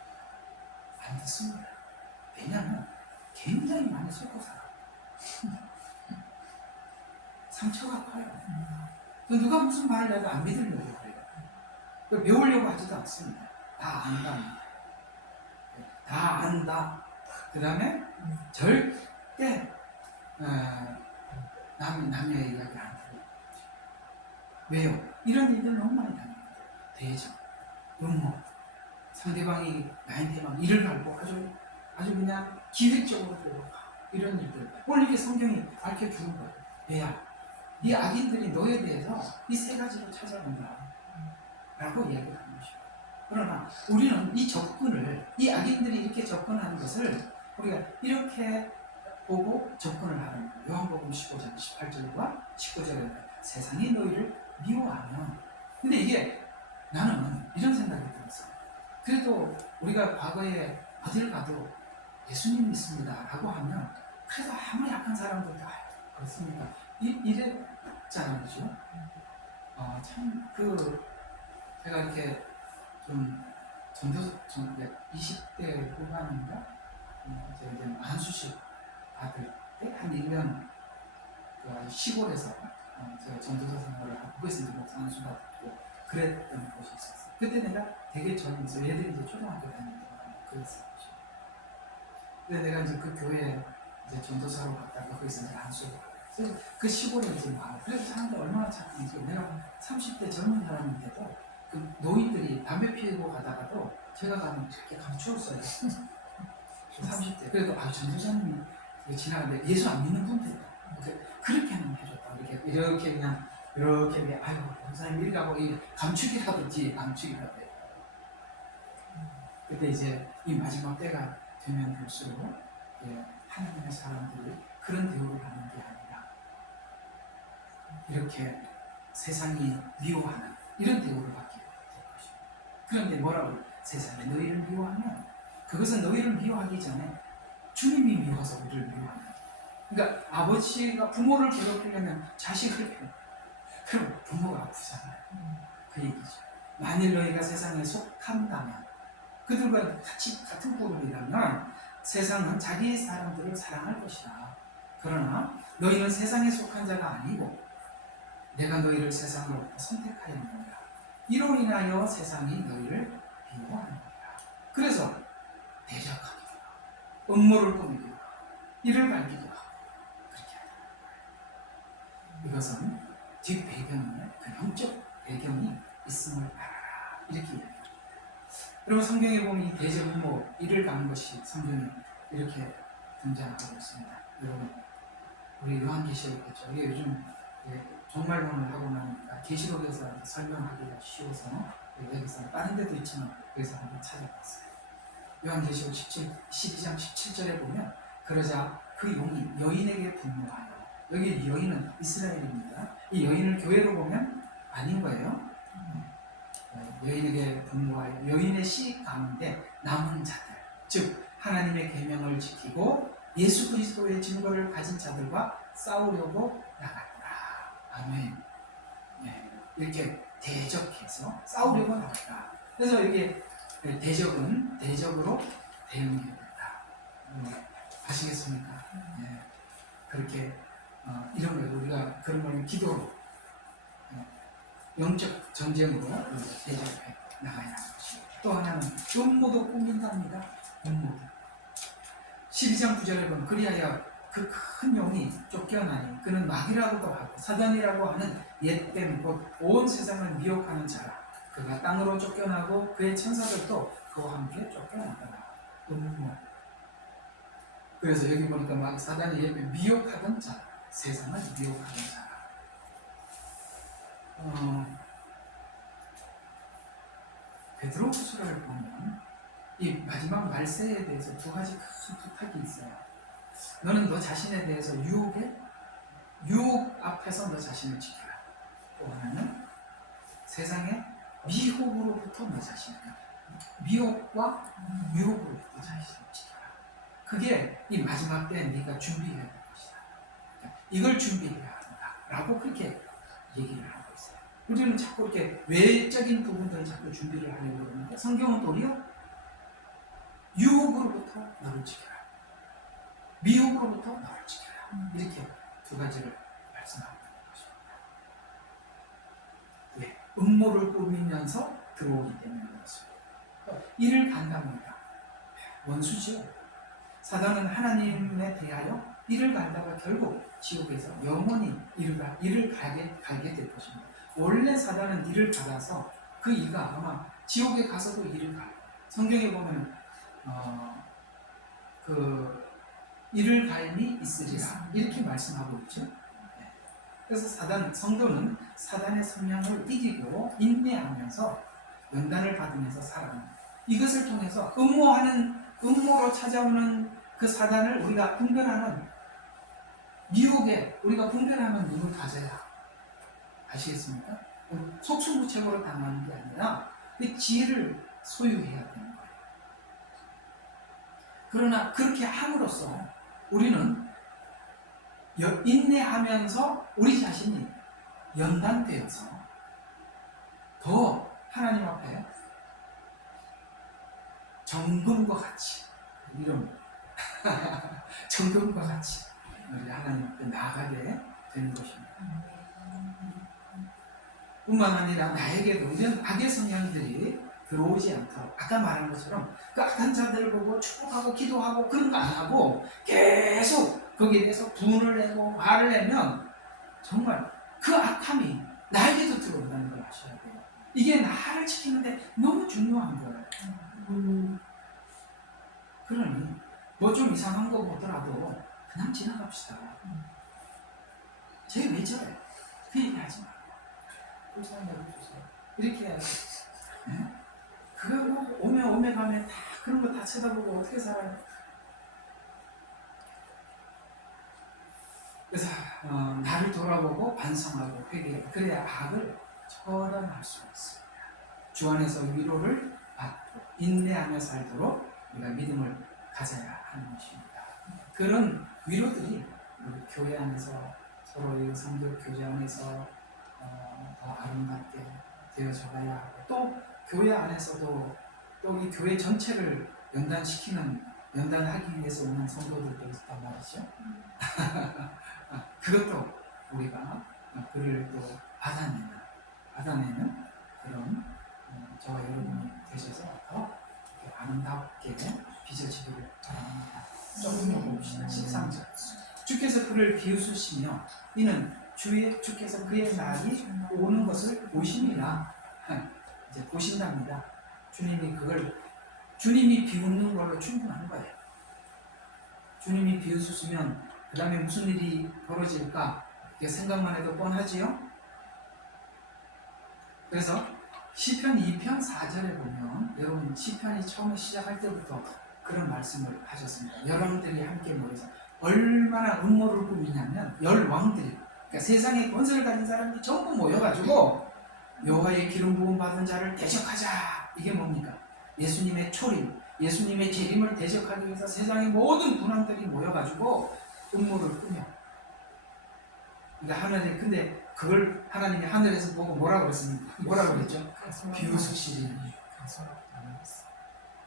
안 듣습니다. 왜냐하면 굉장히 많이 속고 살아. 상처가 커요. 누가 무슨 말을 해도 안 믿으려고 그래요. 배우려고 하지도 않습니다. 다 안다. 다 안다. 그 다음에 절대 남의 이야기 안 들어요. 왜요? 이런 일들 너무 많이 당해요. 대적, 음모, 상대방이 나한테 막 일을 갈고 아주 그냥 기획적으로 들어가. 이런 일들. 오늘 이게 성경이 밝혀주는 거예요. 얘야, 이 악인들이 너에 대해서 이 세 가지로 찾아온다. 라고 이야기를 하는 것이죠. 그러나 우리는 이 접근을, 이 악인들이 이렇게 접근하는 것을 우리가 이렇게 보고 접근을 하는 거예요. 요한복음 15장 18절과 19절에 세상이 너희를 미워하면, 근데 이게 나는 이런 생각이 들었어요. 그래도 우리가 과거에 어딜 가도 예수님 믿습니다 라고 하면 그래도 아무 약한 사람도 다 그렇습니까? 이랬잖아요. 그죠? 제가 이렇게 좀 20대 후반인가? 제가 이제 안수식 받을 때 한 1년 시골에서 제가 전도사 생활을 하고 거기서 이제 목사 안수 받고 그랬던 곳이 있었어요. 그때 내가 되게 젊어서 얘들이 이제 초등학교 다닐 때가 그랬어요. 근데 내가 이제 그 교회에 이제 전도사로 갔다가 거기서 이제 안수를 받고 그 시골에 이제 마을, 그래서 사람들 얼마나 착한지, 내가 30대 젊은 사람인데도 그 노인들이 담배 피우고 가다가도 제가 가면 이렇게 감추었어요. 30대. 그래도 전도사님이 지나가는데 예수 안 믿는 분들 그렇게는 해줬다. 이렇게 그냥 이렇게 아이고 전도사님 이리 가고 이 감추기라든지 감추기라도 해요. 그때 이제 이 마지막 때가 되면 될수록 하나님의 사람들이 그런 대우를 받는 게 아니라 이렇게 세상이 미워하는 이런 대우를 받게 될 것입니다. 그런데 뭐라고? 세상이 너희를 미워하면 그것은 너희를 미워하기 전에 주님이 미워서 우리를 미워합니다. 그러니까 아버지가 부모를 괴롭히려면 자식을 괴롭혀요. 그럼 부모가 아프잖아요. 그 얘기죠. 만일 너희가 세상에 속한다면, 그들과 같은 그룹이라면 세상은 자기의 사람들을 사랑할 것이다. 그러나 너희는 세상에 속한 자가 아니고 내가 너희를 세상으로부터 선택하였느니라. 이로 인하여 세상이 너희를 미워하는 거야. 그래서 대적하기도 하고 음모를 꾸미기도 하고 이를 갈기도 하고 그렇게 하는 거예요. 이것은 뒷 배경에 그 영적 배경이 있음을 알아라. 이렇게 이야기합니다. 여러분 성경에 보면 이 대적 음모 이를 가는 것이 성경에 이렇게 등장하고 있습니다. 여러분 우리 요한계시록이겠죠. 이게 요즘 종말론을 하고 나니까 계시록에서 설명하기가 쉬워서 여기서 다른 데도 있지만 여기서 한번 찾아봤어요. 요한계시록 12장 17절에 보면 그러자 그 용이 여인에게 분노하여, 여기 여인은 이스라엘입니다. 이 여인을 교회로 보면 아닌 거예요. 여인에게 분노하여 여인의 씨 가운데 남은 자들, 즉 하나님의 계명을 지키고 예수 그리스도의 증거를 가진 자들과 싸우려고 나갔다. 아멘. 이렇게 대적해서 싸우려고 나갔다. 그래서 이게 대적은 대적으로 대응해야 된다. 아시겠습니까? 그렇게 이런 걸 우리가 그런 거는 기도로 영적 전쟁으로 대적해 나가야 하는 것이고, 또 하나는 음모도 꾸민답니다. 음모도 12장 9절에 보면 그리하여 그 큰 용이 쫓겨나니 그는 마귀라고도 하고 사단이라고 하는 옛뱀 곧 온 세상을 미혹하는 자라. 그가 땅으로 쫓겨나고 그의 천사들도 그와 함께 쫓겨나더라. 음모. 그래서 여기 보니까 막 사단이 옛뱀 미혹하던 자, 세상을 미혹하는 자라. 베드로후서를 보면 이 마지막 말세에 대해서 두 가지 큰 부탁이 있어요. 너는 너 자신에 대해서 유혹 앞에서 너 자신을 지켜라. 또 하나는 세상의 미혹으로부터 너 자신을, 미혹과 유혹으로부터 자신을 지켜라. 그게 이 마지막 때에 네가 준비해야 될 것이다. 이걸 준비해야 한다 라고 그렇게 얘기를 하고 있어요. 우리는 자꾸 이렇게 외적인 부분들을 자꾸 준비를 하려고 그러는데 성경은 도리어 유혹으로부터 너를 지켜라. 미혹으로부터 너를 지켜라. 이렇게 두 가지를 말씀하고 있는 것입니다. 왜? 음모를 꾸미면서 들어오기 때문에 그렇습니다. 이를 간답니다. 원수지요. 사단은 하나님에 대하여 이를 갈다가 결국 지옥에서 영원히 이를 갈게 될 것입니다. 원래 사단은 이를 갈아서 그 이가 아마 지옥에 가서도 이를 가요. 성경에 보면 그 이를 갈니 있으리라 이렇게 말씀하고 있죠. 네. 그래서 성도는 사단의 성령을 이기고 인내하면서 연단을 받으면서 살아갑니다. 이것을 통해서 음모로 찾아오는 그 사단을 우리가 분별하는 미혹에 우리가 분별하는 눈을 가져야 아시겠습니까? 속수무책으로 당하는 게 아니라 그 지혜를 소유해야 되는 거예요. 그러나 그렇게 함으로써 우리는 인내하면서 우리 자신이 연단되어서 더 하나님 앞에 정금과 같이 이름 정금과 같이 우리 하나님 앞에 나아가게 되는 것입니다. 뿐만 아니라 나에게도 이런 악의 성향들이 들어오지 않도록 아까 말한 것처럼 그 악한 자들을 보고 축복하고 기도하고 그런 거 안 하고 계속 거기에 대해서 분을 내고 화를 내면 정말 그 악함이 나에게도 들어온다는 걸 아셔야 돼요. 이게 나를 지키는데 너무 중요한 거예요. 그러니 뭐 좀 이상한 거 보더라도 그냥 지나갑시다. 쟤 왜 저래? 그 얘기 하지 마. 불쌍해주세요. 이렇게 해야지. 네? 그거 뭐 오면 가면 다 그런 거 다 쳐다보고 어떻게 살아요? 그래서 나를 돌아보고 반성하고 회개하고 그래야 악을 처단할 수가 있습니다. 주 안에서 위로를 받고 인내하며 살도록 우리가 믿음을 가져야 하는 것입니다. 그런 위로들이 우리 교회 안에서 서로의 성교 교제 안에서 더 아름답게 되어져 가야 하고 또 교회 안에서도 또 이 교회 전체를 연단하기 위해서 오는 성도들도 있단 말이죠. 그것도 우리가 그를 또 받아내는 그런 저와 여러분이 되셔서 더 아름답게 빚어지기를 바랍니다. 조금 더 봅시다. 13절. 주께서 그를 비웃으시며 이는 주께서 그의 날이 오는 것을 보심이라. 이제 보신답니다. 주님이 비웃는 걸로 충분한 거예요. 주님이 비웃으시면 그 다음에 무슨 일이 벌어질까? 이게 생각만 해도 뻔하지요? 그래서 시편 2편 4절에 보면 여러분 시편이 처음에 시작할 때부터 그런 말씀을 하셨습니다. 여러분들이 함께 모여서 얼마나 음모를 꾸미냐면 열왕들이 그러니까 세상에 권세를 가진 사람들이 전부 모여가지고 여호와의 기름 부음 받은 자를 대적하자. 이게 뭡니까? 예수님의 초림, 예수님의 재림을 대적하기 위해서 세상의 모든 군왕들이 모여가지고 음모를 꾸며. 그러니까 근데 그걸 하나님이 하늘에서 보고 뭐라고 했습니까? 뭐라고 했죠? 비웃으시리니.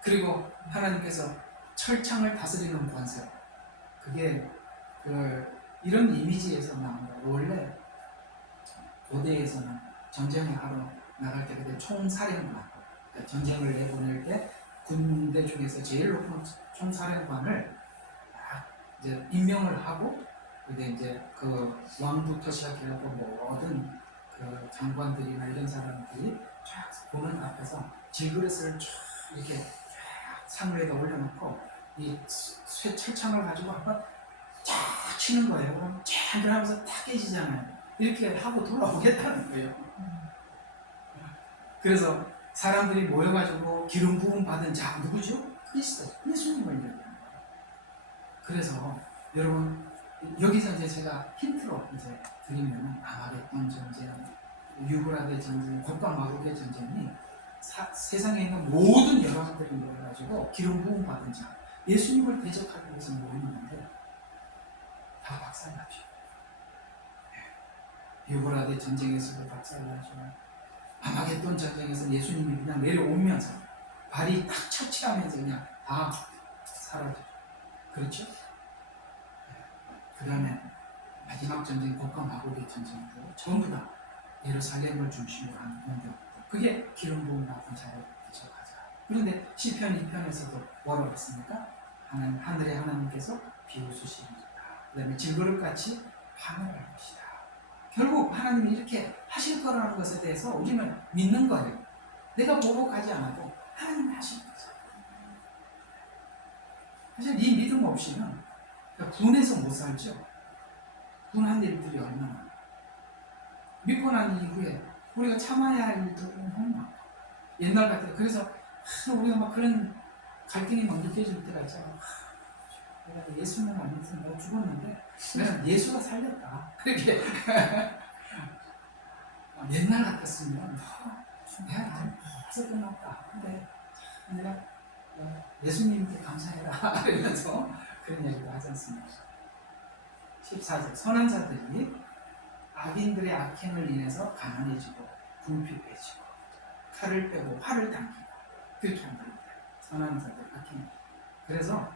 그리고 하나님께서 철창을 다스리는 권세. 그게 이런 이미지에서 나온 거예요. 원래 고대에서는 전쟁을 하러 나갈 때 그때 총사령관, 그러니까 전쟁을 내보낼 때 군대 중에서 제일 높은 총사령관을 이제 임명을 하고, 근데 이제 그 왕부터 시작해서 모든 그 장관들이나 이런 사람들이 쫙 보는 앞에서 질그릇을 쫙 이렇게 쫙 산 위에다 올려놓고 이 철창을 가지고 한번 쫙 치는 거예요. 그럼 쫙 하면서 탁 깨지잖아요. 이렇게 하고 돌아오겠다는 거예요. 그래서 사람들이 모여가지고 기름 부음 받은 자 누구죠? 그리스도, 예수님을 얘기하는 거예요. 그래서 여러분 여기서 이제 제가 힌트로 이제 드리면 아마겟돈 전쟁, 유브라데 전쟁, 곡과 마곡의 전쟁이 세상에 있는 모든 여러분들이 모여가지고 기름 부음 받은 자, 예수님을 대적하기 위해서 모이는데 다 박살나죠. 유브라데 전쟁에서도 박살나죠. 아마겟돈 전쟁에서 예수님이 그냥 내려오면서 발이 탁 처치하면서 그냥 다 사라져요. 그렇죠? 그 다음에 마지막 전쟁 곡과 마곡의 전쟁도 전부 다 예루살렘을 중심으로 한 공격. 그게 기름 부음 받은 자를 대적하자. 그런데 시편 2편에서도 뭐라고 했습니까? 하늘의 하나님께서 비웃으시리라. 그 다음에 질그릇같이 하늘할 것이다. 결국 하나님이 이렇게 하실 거라는 것에 대해서 우리는 믿는 거예요. 내가 보고 가지 않아도 하나님이 하실 거죠. 사실 이 믿음 없이는 분해서 못 살죠. 분한 일들이 얼마나. 믿고 난 이후에 우리가 참아야 할 일도 너무 많고. 옛날 같아요. 그래서 우리가 막 그런 갈등이 막 느껴질 때가 있잖아요. 내가 예수는 안 믿어서 내가 죽었는데 내가 예수가 살렸다. 그렇게 옛날 같았으면 내가 벌써 끝났다. 근데 내가 예수님께 감사해라. 이러면서 그런 얘기도 하지 않습니까? 14절 선한 자들이 악인들의 악행을 인해서 가난해지고 궁핍해지고 칼을 빼고 활을 당기고 그렇게 한다. 선한 자들 악행. 그래서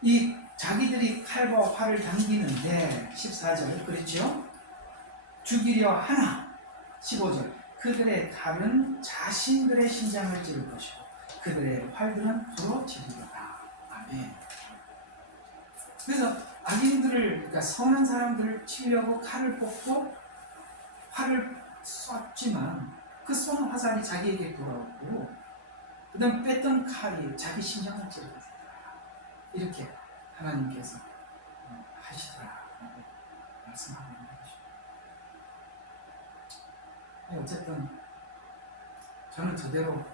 이 자기들이 칼과 활을 당기는데 14절 그렇죠? 죽이려 하나 15절 그들의 칼은 자신들의 심장을 찌를 것이고 그들의 활들은 불어 지르리라. 아멘. 그래서 악인들을 그러니까 선한 사람들을 치려고 칼을 뽑고 활을 쐈지만 그 쏜 화살이 자기에게 돌아오고 그 다음 뺐던 칼이 자기 심장을 찌르더라. 이렇게 하나님께서 하시더라라고 말씀하고 있는 것입니다. 어쨌든 저는 저대로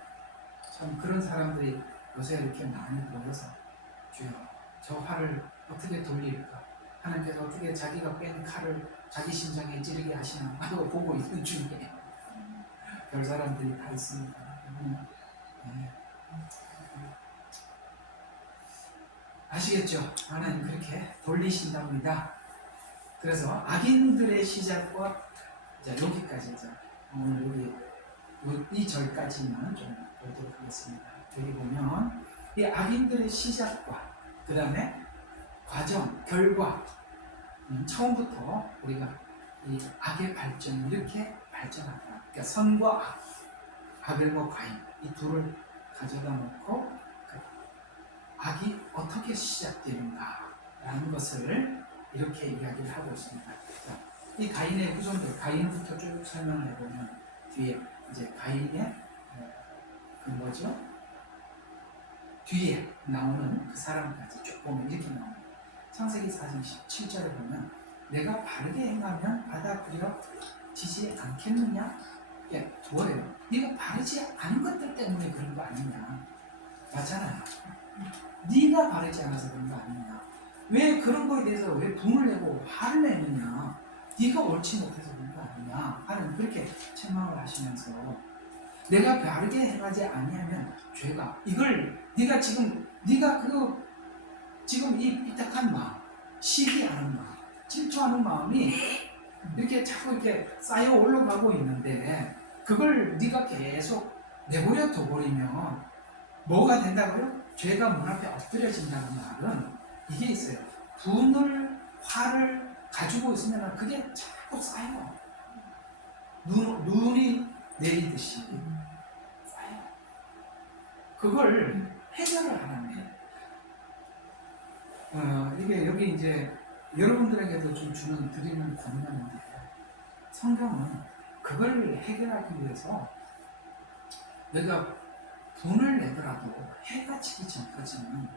참 그런 사람들이 요새 이렇게 많이 모여서 주여 저 활을 어떻게 돌릴까? 하나님께서 어떻게 자기가 뺀 칼을 자기 심장에 찌르게 하시나 하고 보고 있는 중에 별 사람들이 다 있습니다. 네. 아시겠죠? 하나님 그렇게 돌리신답니다. 그래서 악인들의 시작과 자, 여기까지 오늘 여기 이 절까지만 좀 보도록 하겠습니다. 여기 보면 이 악인들의 시작과 그 다음에 과정, 결과 처음부터 우리가 이 악의 발전 이렇게 발전한다. 그러니까 선과 악, 아벨과 가인 이 둘을 가져다 놓고 그 악이 어떻게 시작되는가라는 것을 이렇게 이야기를 하고 있습니다. 자, 이 가인의 후손들, 가인부터 쭉 설명을 해보면 뒤에 이제 가인의 그 뭐죠? 뒤에 나오는 그 사람까지 쭉 보면 이렇게 나옵니다. 창세기 4장 17절에 보면 내가 바르게 행하면 받아들여지지 않겠느냐? 예, 뭐예요? 네가 바르지 않은 것들 때문에 그런 거 아니냐? 맞잖아요. 네가 바르지 않아서 그런 거 아니냐? 왜 그런 거에 대해서 왜 분을 내고 화를 내느냐? 네가 옳지 못해서 그런 거 아니냐? 하는 그렇게 책망을 하시면서 내가 바르게 행하지 아니하면 죄가 이걸 네가 지금 네가 그 지금 이 삐딱한 마음, 시기하는 마음, 질투하는 마음이 이렇게 자꾸 이렇게 쌓여 올라가고 있는데 그걸 네가 계속 내버려 둬버리면 뭐가 된다고요? 죄가 문 앞에 엎드려진다는 말은 이게 있어요. 분을 화를 가지고 있으면 그게 자꾸 쌓여. 눈이 내리듯이 쌓여. 그걸 해결을 하라는 거예요. 이게 여기 이제 여러분들에게도 좀 드리는 권면인데 성경은 그걸 해결하기 위해서 내가 분을 내더라도 해가 지기 전까지는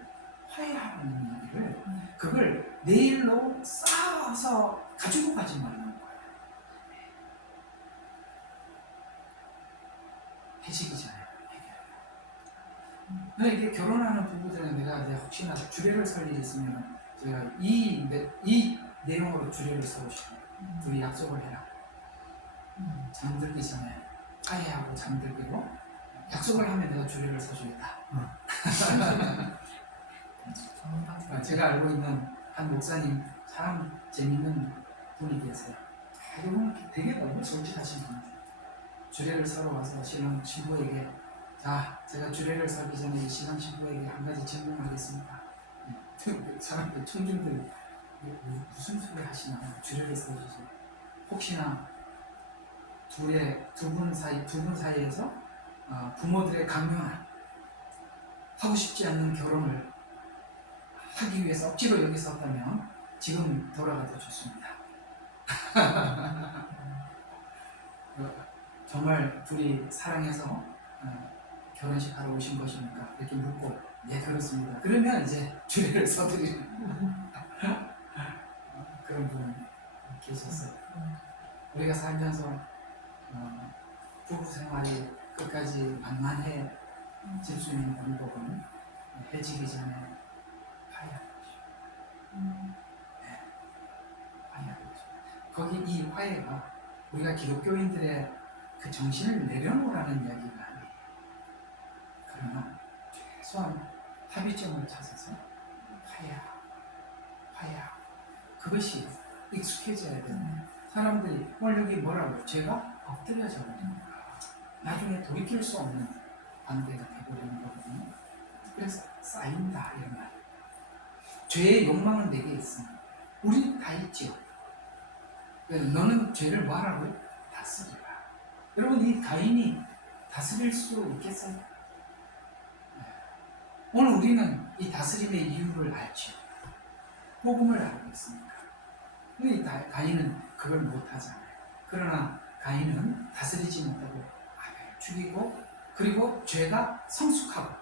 화해하라는 얘기를 그걸 내일로 쌓아서 가지고 가지 말라는 거예요. 해지기 전에 해결해요. 이게 결혼하는 부부들은 내가 이제 혹시나 주례를 설 일이 있으면 제가 이 내용으로 주례를 서고 싶어요. 우리 약속을 해라. 잠들기 전에 화해하고 잠들기로 약속을 하면 내가 주례를 서주겠다. 제가 알고 있는 한 목사님 참 재밌는 분이 계세요. 이분 되게 너무 솔직하신 분이에요. 주례를 서러 와서 신랑 신부에게 자, 제가 주례를 서기 전에 신랑 신부에게 한 가지 질문하겠습니다. 사람들 청중들 무슨 소리 하시나 주례를 세우시지. 혹시나 두 분 사이에서 부모들의 강요한 하고 싶지 않는 결혼을 하기 위해서 억지로 여기 섰다면 지금 돌아가도 좋습니다. 정말 둘이 사랑해서 결혼식 하러 오신 것입니까? 이렇게 묻고 네 그렇습니다. 그러면 이제 주례를 서드리는 그런 분이 계셨어요. 우리가 살면서 부부 생활이 끝까지 만만해질 수 있는 방법은 해지기 전에 화해하는 것이죠. 네, 화해하는 것이죠. 거기 이 화해가 우리가 기독교인들의 그 정신을 내려놓으라는 이야기가 아니에요. 그러나 최소한 합의점을 찾아서 화해하고 그것이 익숙해져야 되는 사람들이 오늘 여기 뭐라고 죄가 엎드려져 버립니다. 나중에 돌이킬 수 없는 관계가 되어버리는 거거든요. 그래서 쌓인다 이런 말. 죄의 욕망은 내게 있습니다. 우리는 다 있지요. 너는 죄를 뭐하라고요? 다스리라. 여러분 이 가인이 다스릴 수 있겠어요? 네. 오늘 우리는 이 다스림의 이유를 알죠. 복음을 알고 있습니다. 근데 가인은 그걸 못하잖아요. 그러나 가인은 다스리지 못하고 아벨을 죽이고 그리고 죄가 성숙하고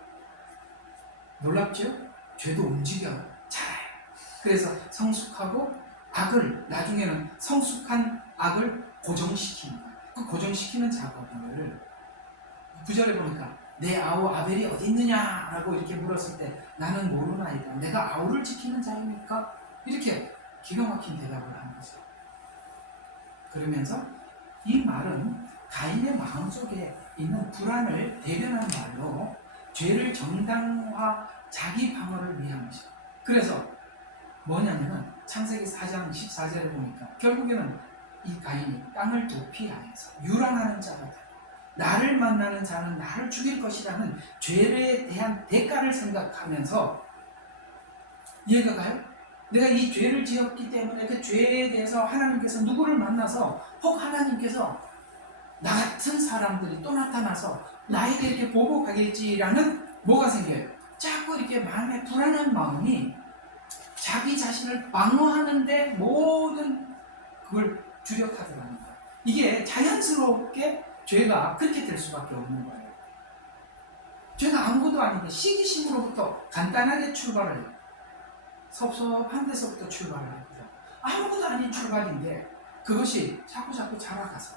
놀랍죠? 죄도 움직여요. 잘해요. 그래서 성숙하고 악을 나중에는 성숙한 악을 고정시킵니다. 그 고정시키는 작업을 9절에 보니까 내 아우 아벨이 어디 있느냐라고 이렇게 물었을 때 나는 모르나이다. 내가 아우를 지키는 자입니까? 이렇게 기가 막힌 대답을 하는 거죠. 그러면서 이 말은 가인의 마음속에 있는 불안을 대변한 말로 죄를 정당화 자기 방어를 위한 것이죠. 그래서 뭐냐면은 창세기 4장 14절에 보니까 결국에는 이 가인이 땅을 도피하여서 유랑하는 자가 되고 나를 만나는 자는 나를 죽일 것이라는 죄에 대한 대가를 생각하면서 이해가 가요? 내가 이 죄를 지었기 때문에 그 죄에 대해서 하나님께서 누구를 만나서 혹 하나님께서 나 같은 사람들이 또 나타나서 나에게 이렇게 보복하겠지라는 뭐가 생겨요? 자꾸 이렇게 마음에 불안한 마음이 자기 자신을 방어하는데 모든 그걸 주력하더라는 거예요. 이게 자연스럽게 죄가 그렇게 될 수밖에 없는 거예요. 죄가 아무것도 아닌데 시기심으로부터 간단하게 출발을 해요. 섭섭한 데서부터 출발을 했거든요. 아무것도 아닌 출발인데 그것이 자꾸 자라가서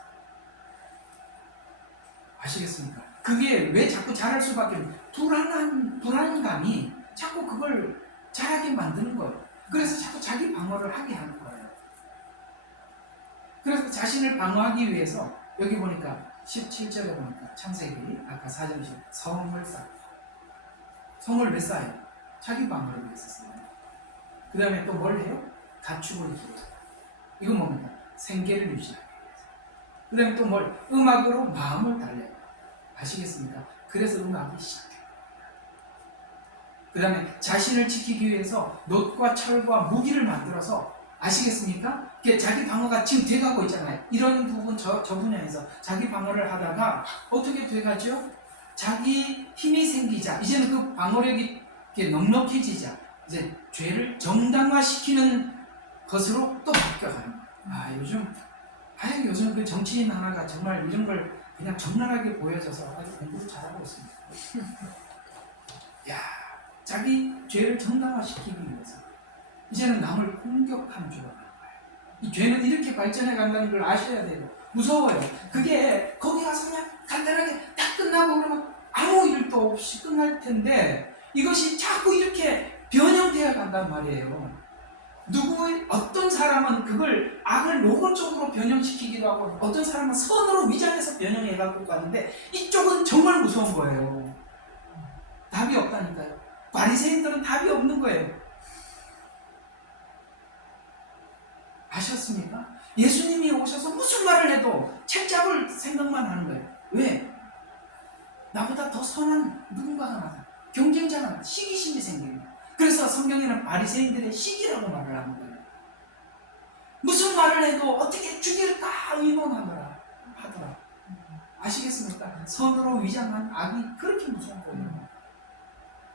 아시겠습니까? 그게 왜 자꾸 자랄 수밖에 없는 불안감이 자꾸 그걸 자라게 만드는 거예요. 그래서 자꾸 자기 방어를 하게 하는 거예요. 그래서 자신을 방어하기 위해서 여기 보니까 17절에 보니까 창세기 아까 4절에 성을 쌓고 성을 왜 쌓아요? 자기 방어를 위해서 쌓아요. 그 다음에 또 뭘 해요? 가축을 기르고 이건 뭡니까? 생계를 유지하기 위해서. 그 다음에 또 뭘? 음악으로 마음을 달래요. 아시겠습니까? 그래서 음악이 시작해요. 그 다음에 자신을 지키기 위해서 놋과 철과 무기를 만들어서 아시겠습니까? 자기 방어가 지금 돼가고 있잖아요. 이런 부분 저 분야에서 자기 방어를 하다가 어떻게 돼가죠? 자기 힘이 생기자 이제는 그 방어력이 넉넉해지자 이제 죄를 정당화시키는 것으로 또 바뀌어가는 거예요. 요즘 그 정치인 하나가 정말 이런 걸 그냥 적나라하게 보여줘서 아주 공부를 잘하고 있습니다. 자기 죄를 정당화시키기 위해서 이제는 남을 공격하는 죄가 되는 거예요. 이 죄는 이렇게 발전해 간다는 걸 아셔야 되고 무서워요. 그게 거기 가서 그냥 간단하게 딱 끝나고 그러면 아무 일도 없이 끝날 텐데 이것이 자꾸 이렇게 변형되어 간단 말이에요. 어떤 사람은 그걸 악을 노골적으로 변형시키기도 하고 어떤 사람은 선으로 위장해서 변형해 갖고 가는데 이쪽은 정말 무서운 거예요. 답이 없다니까요. 바리새인들은 답이 없는 거예요. 아셨습니까? 예수님이 오셔서 무슨 말을 해도 책잡을 생각만 하는 거예요. 왜? 나보다 더 선한 누군가가 나타 경쟁자가 시기심이 생깁니다. 그래서 성경에는 바리새인들의 시기라고 말을 하는 거예요. 무슨 말을 해도 어떻게 죽일까 의논하더라. 아시겠습니까? 선으로 위장한 악이 그렇게 무서운 거예요.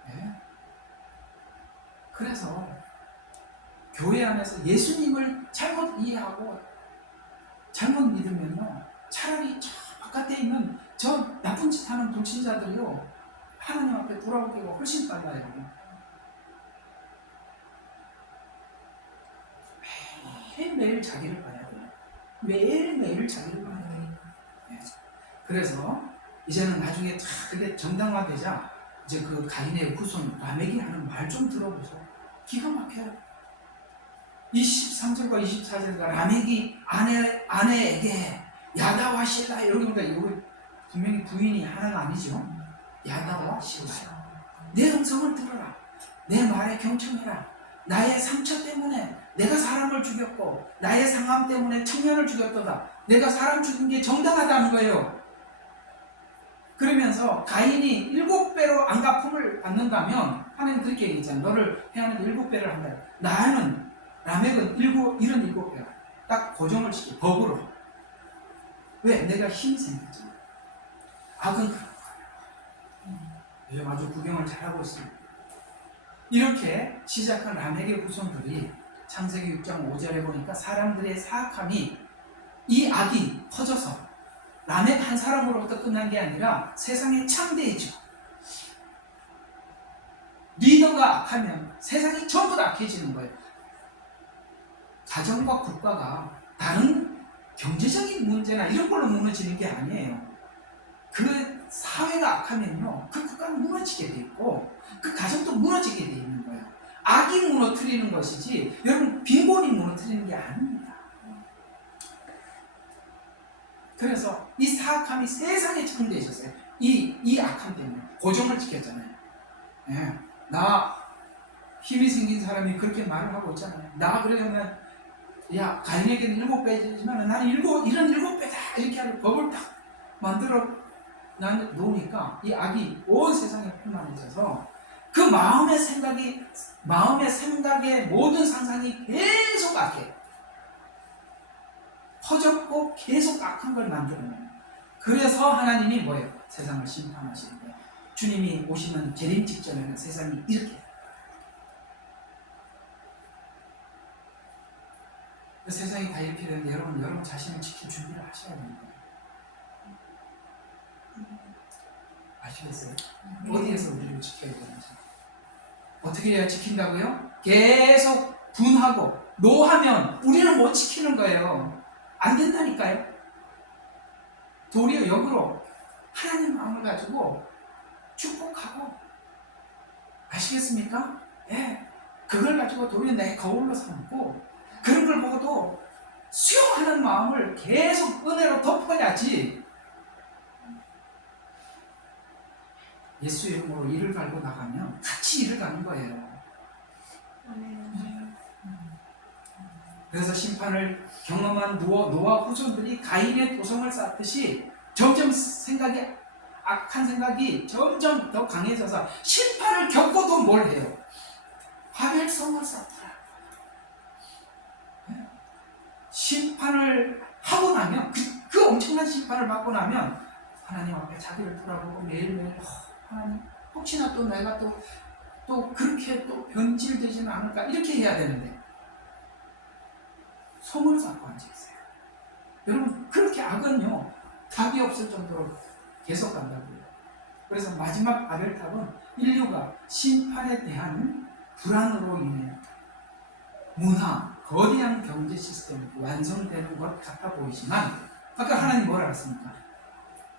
네? 그래서 교회 안에서 예수님을 잘못 이해하고 잘못 믿으면요, 차라리 저 바깥에 있는 저 나쁜 짓 하는 불신자들이요, 하나님 앞에 돌아오기가 훨씬 빨라요. 매일매일 자기를 봐야 돼요. 매일매일 자기를 봐야 돼요. 네. 그래서 이제는 나중에 그게 정당화되자 이제 그 가인의 후손 라멕이 하는 말 좀 들어보세요. 기가 막혀요. 23절과 24절과 라멕이 아내에게 야다와 실라, 여러분과 이거 분명히 부인이 하나가 아니죠. 야다와 실라, 내 음성을 들어라. 내 말에 경청해라. 나의 상처 때문에 내가 사람을 죽였고 나의 상함 때문에 청년을 죽였도다. 내가 사람 죽인 게 정당하다는 거예요. 그러면서 가인이 7배로 안갚음을 받는다면 하나님 그렇게 얘기했잖아요. 너를 해하는 7배를 한다. 나는 라멕은 77배야. 딱 고정을 시켜, 법으로. 왜? 내가 힘이 생겼잖아. 악은 그런 거예요. 요즘 아주 구경을 잘하고 있습니다. 이렇게 시작한 라멕의 후손들이 창세기 6장 5절에 보니까 사람들의 사악함이, 이 악이 퍼져서 라멕 한 사람으로부터 끝난 게 아니라 세상에 창대해지고, 리더가 악하면 세상이 전부 다 악해지는 거예요. 가정과 국가가 다른 경제적인 문제나 이런 걸로 무너지는 게 아니에요. 그 사회가 악하면요, 그 국가는 무너지게 돼 있고 그 가정도 무너지게 돼 있는 거예요. 악이 무너뜨리는 것이지 여러분 빈곤이 무너뜨리는 게 아닙니다. 그래서 이 사악함이 세상에 창대해 있었어요. 이 악함 때문에 고정을 지켰잖아요. 네. 나 힘이 생긴 사람이 그렇게 말을 하고 있잖아요. 나 그러면 야, 가인에게는 7배지만 나는 이런 7배다 이렇게 하는 법을 딱 만들어 놓으니까 이 악이 온 세상에 풍만해져서 그 마음의 생각의 모든 상상이 계속 악해. 퍼졌고 계속 악한 걸 만들어내요. 그래서 하나님이 뭐예요? 세상을 심판하시는 거예요. 주님이 오시는 재림 직전에는 세상이 이렇게 돼요. 세상이 다 이렇게 되는데 여러분 자신을 지킬 준비를 하셔야 됩니다. 아시겠어요? 어디에서 우리를 지켜야 되는지. 어떻게 해야 지킨다고요? 계속 분하고 노하면 우리는 못 지키는 거예요. 안 된다니까요. 도리어 역으로 하나님 마음을 가지고 축복하고, 아시겠습니까? 예. 그걸 가지고 도리어 내 거울로 삼고 그런 걸 보고도 수용하는 마음을 계속 은혜로 덮어야지. 예수 이름으로 일을 갈고 나가면 같이 일을 가는 거예요. 그래서 심판을 경험한 노아 후손들이 가인의 도성을 쌓듯이 점점 악한 생각이 점점 더 강해져서 심판을 겪고도 뭘 해요? 바벨성을 쌓더라. 심판을 하고 나면 그 엄청난 심판을 받고 나면 하나님 앞에 자기를 돌아보고 매일매일 하나님 혹시나 또 내가 또 그렇게 또 변질되지는 않을까 이렇게 해야 되는데 성을 쌓고 앉아있어요. 여러분 그렇게 악은요 답이 없을 정도로 계속 간다고요. 그래서 마지막 바벨탑은 인류가 심판에 대한 불안으로 인해 문화, 거대한 경제 시스템이 완성되는 것 같아 보이지만 아까 하나님 뭐라 그랬습니까?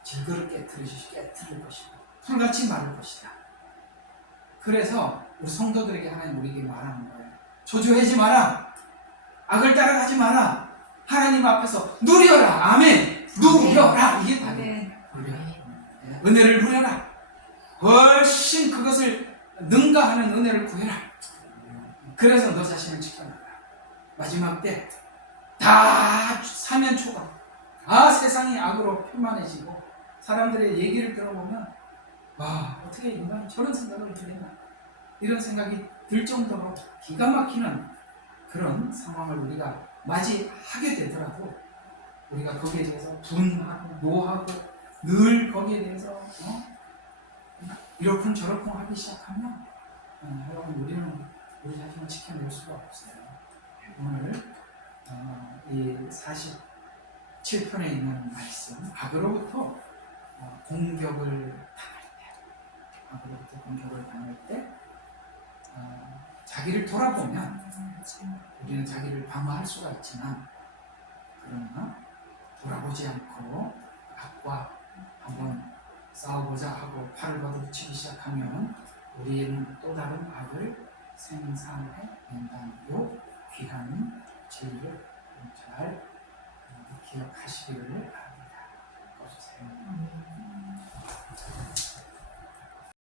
질그릇 깨트릴 것이고 풀같이 마를 것이다. 그래서 우리 성도들에게 하나님 우리에게 말하는 거예요. 초조해지 마라. 악을 따라가지 마라. 하나님 앞에서 누려라. 아멘. 누려라. 이게 답이에요. 은혜를 누려라. 훨씬 그것을 능가하는 은혜를 구해라. 그래서 너 자신을 지켜나가라. 마지막 때 다 사면 초가 다 세상이 악으로 편만해지고 사람들의 얘기를 들어보면 와 어떻게 인간이 저런 생각을 들였나 이런 생각이 들 정도로 기가 막히는 그런 상황을 우리가 맞이하게 되더라도 우리가 거기에 대해서 분하고 노하고 늘 거기에 대해서 이렇군 저렇군 하기 시작하면 여러분 우리는 우리 자신을 지켜낼 수가 없어요. 오늘 이 47편에 있는 말씀 악으로부터 공격을 당할 때 자기를 돌아보면 우리는 자기를 방어할 수가 있지만 그러나 돌아보지 않고 악과 한번 싸워보자 하고 팔을 걷어붙이기 시작하면 우리는 또 다른 악을 생산해낸다는 요 귀한 진리를 잘 기억하시기를 바랍니다. 꺼주세요.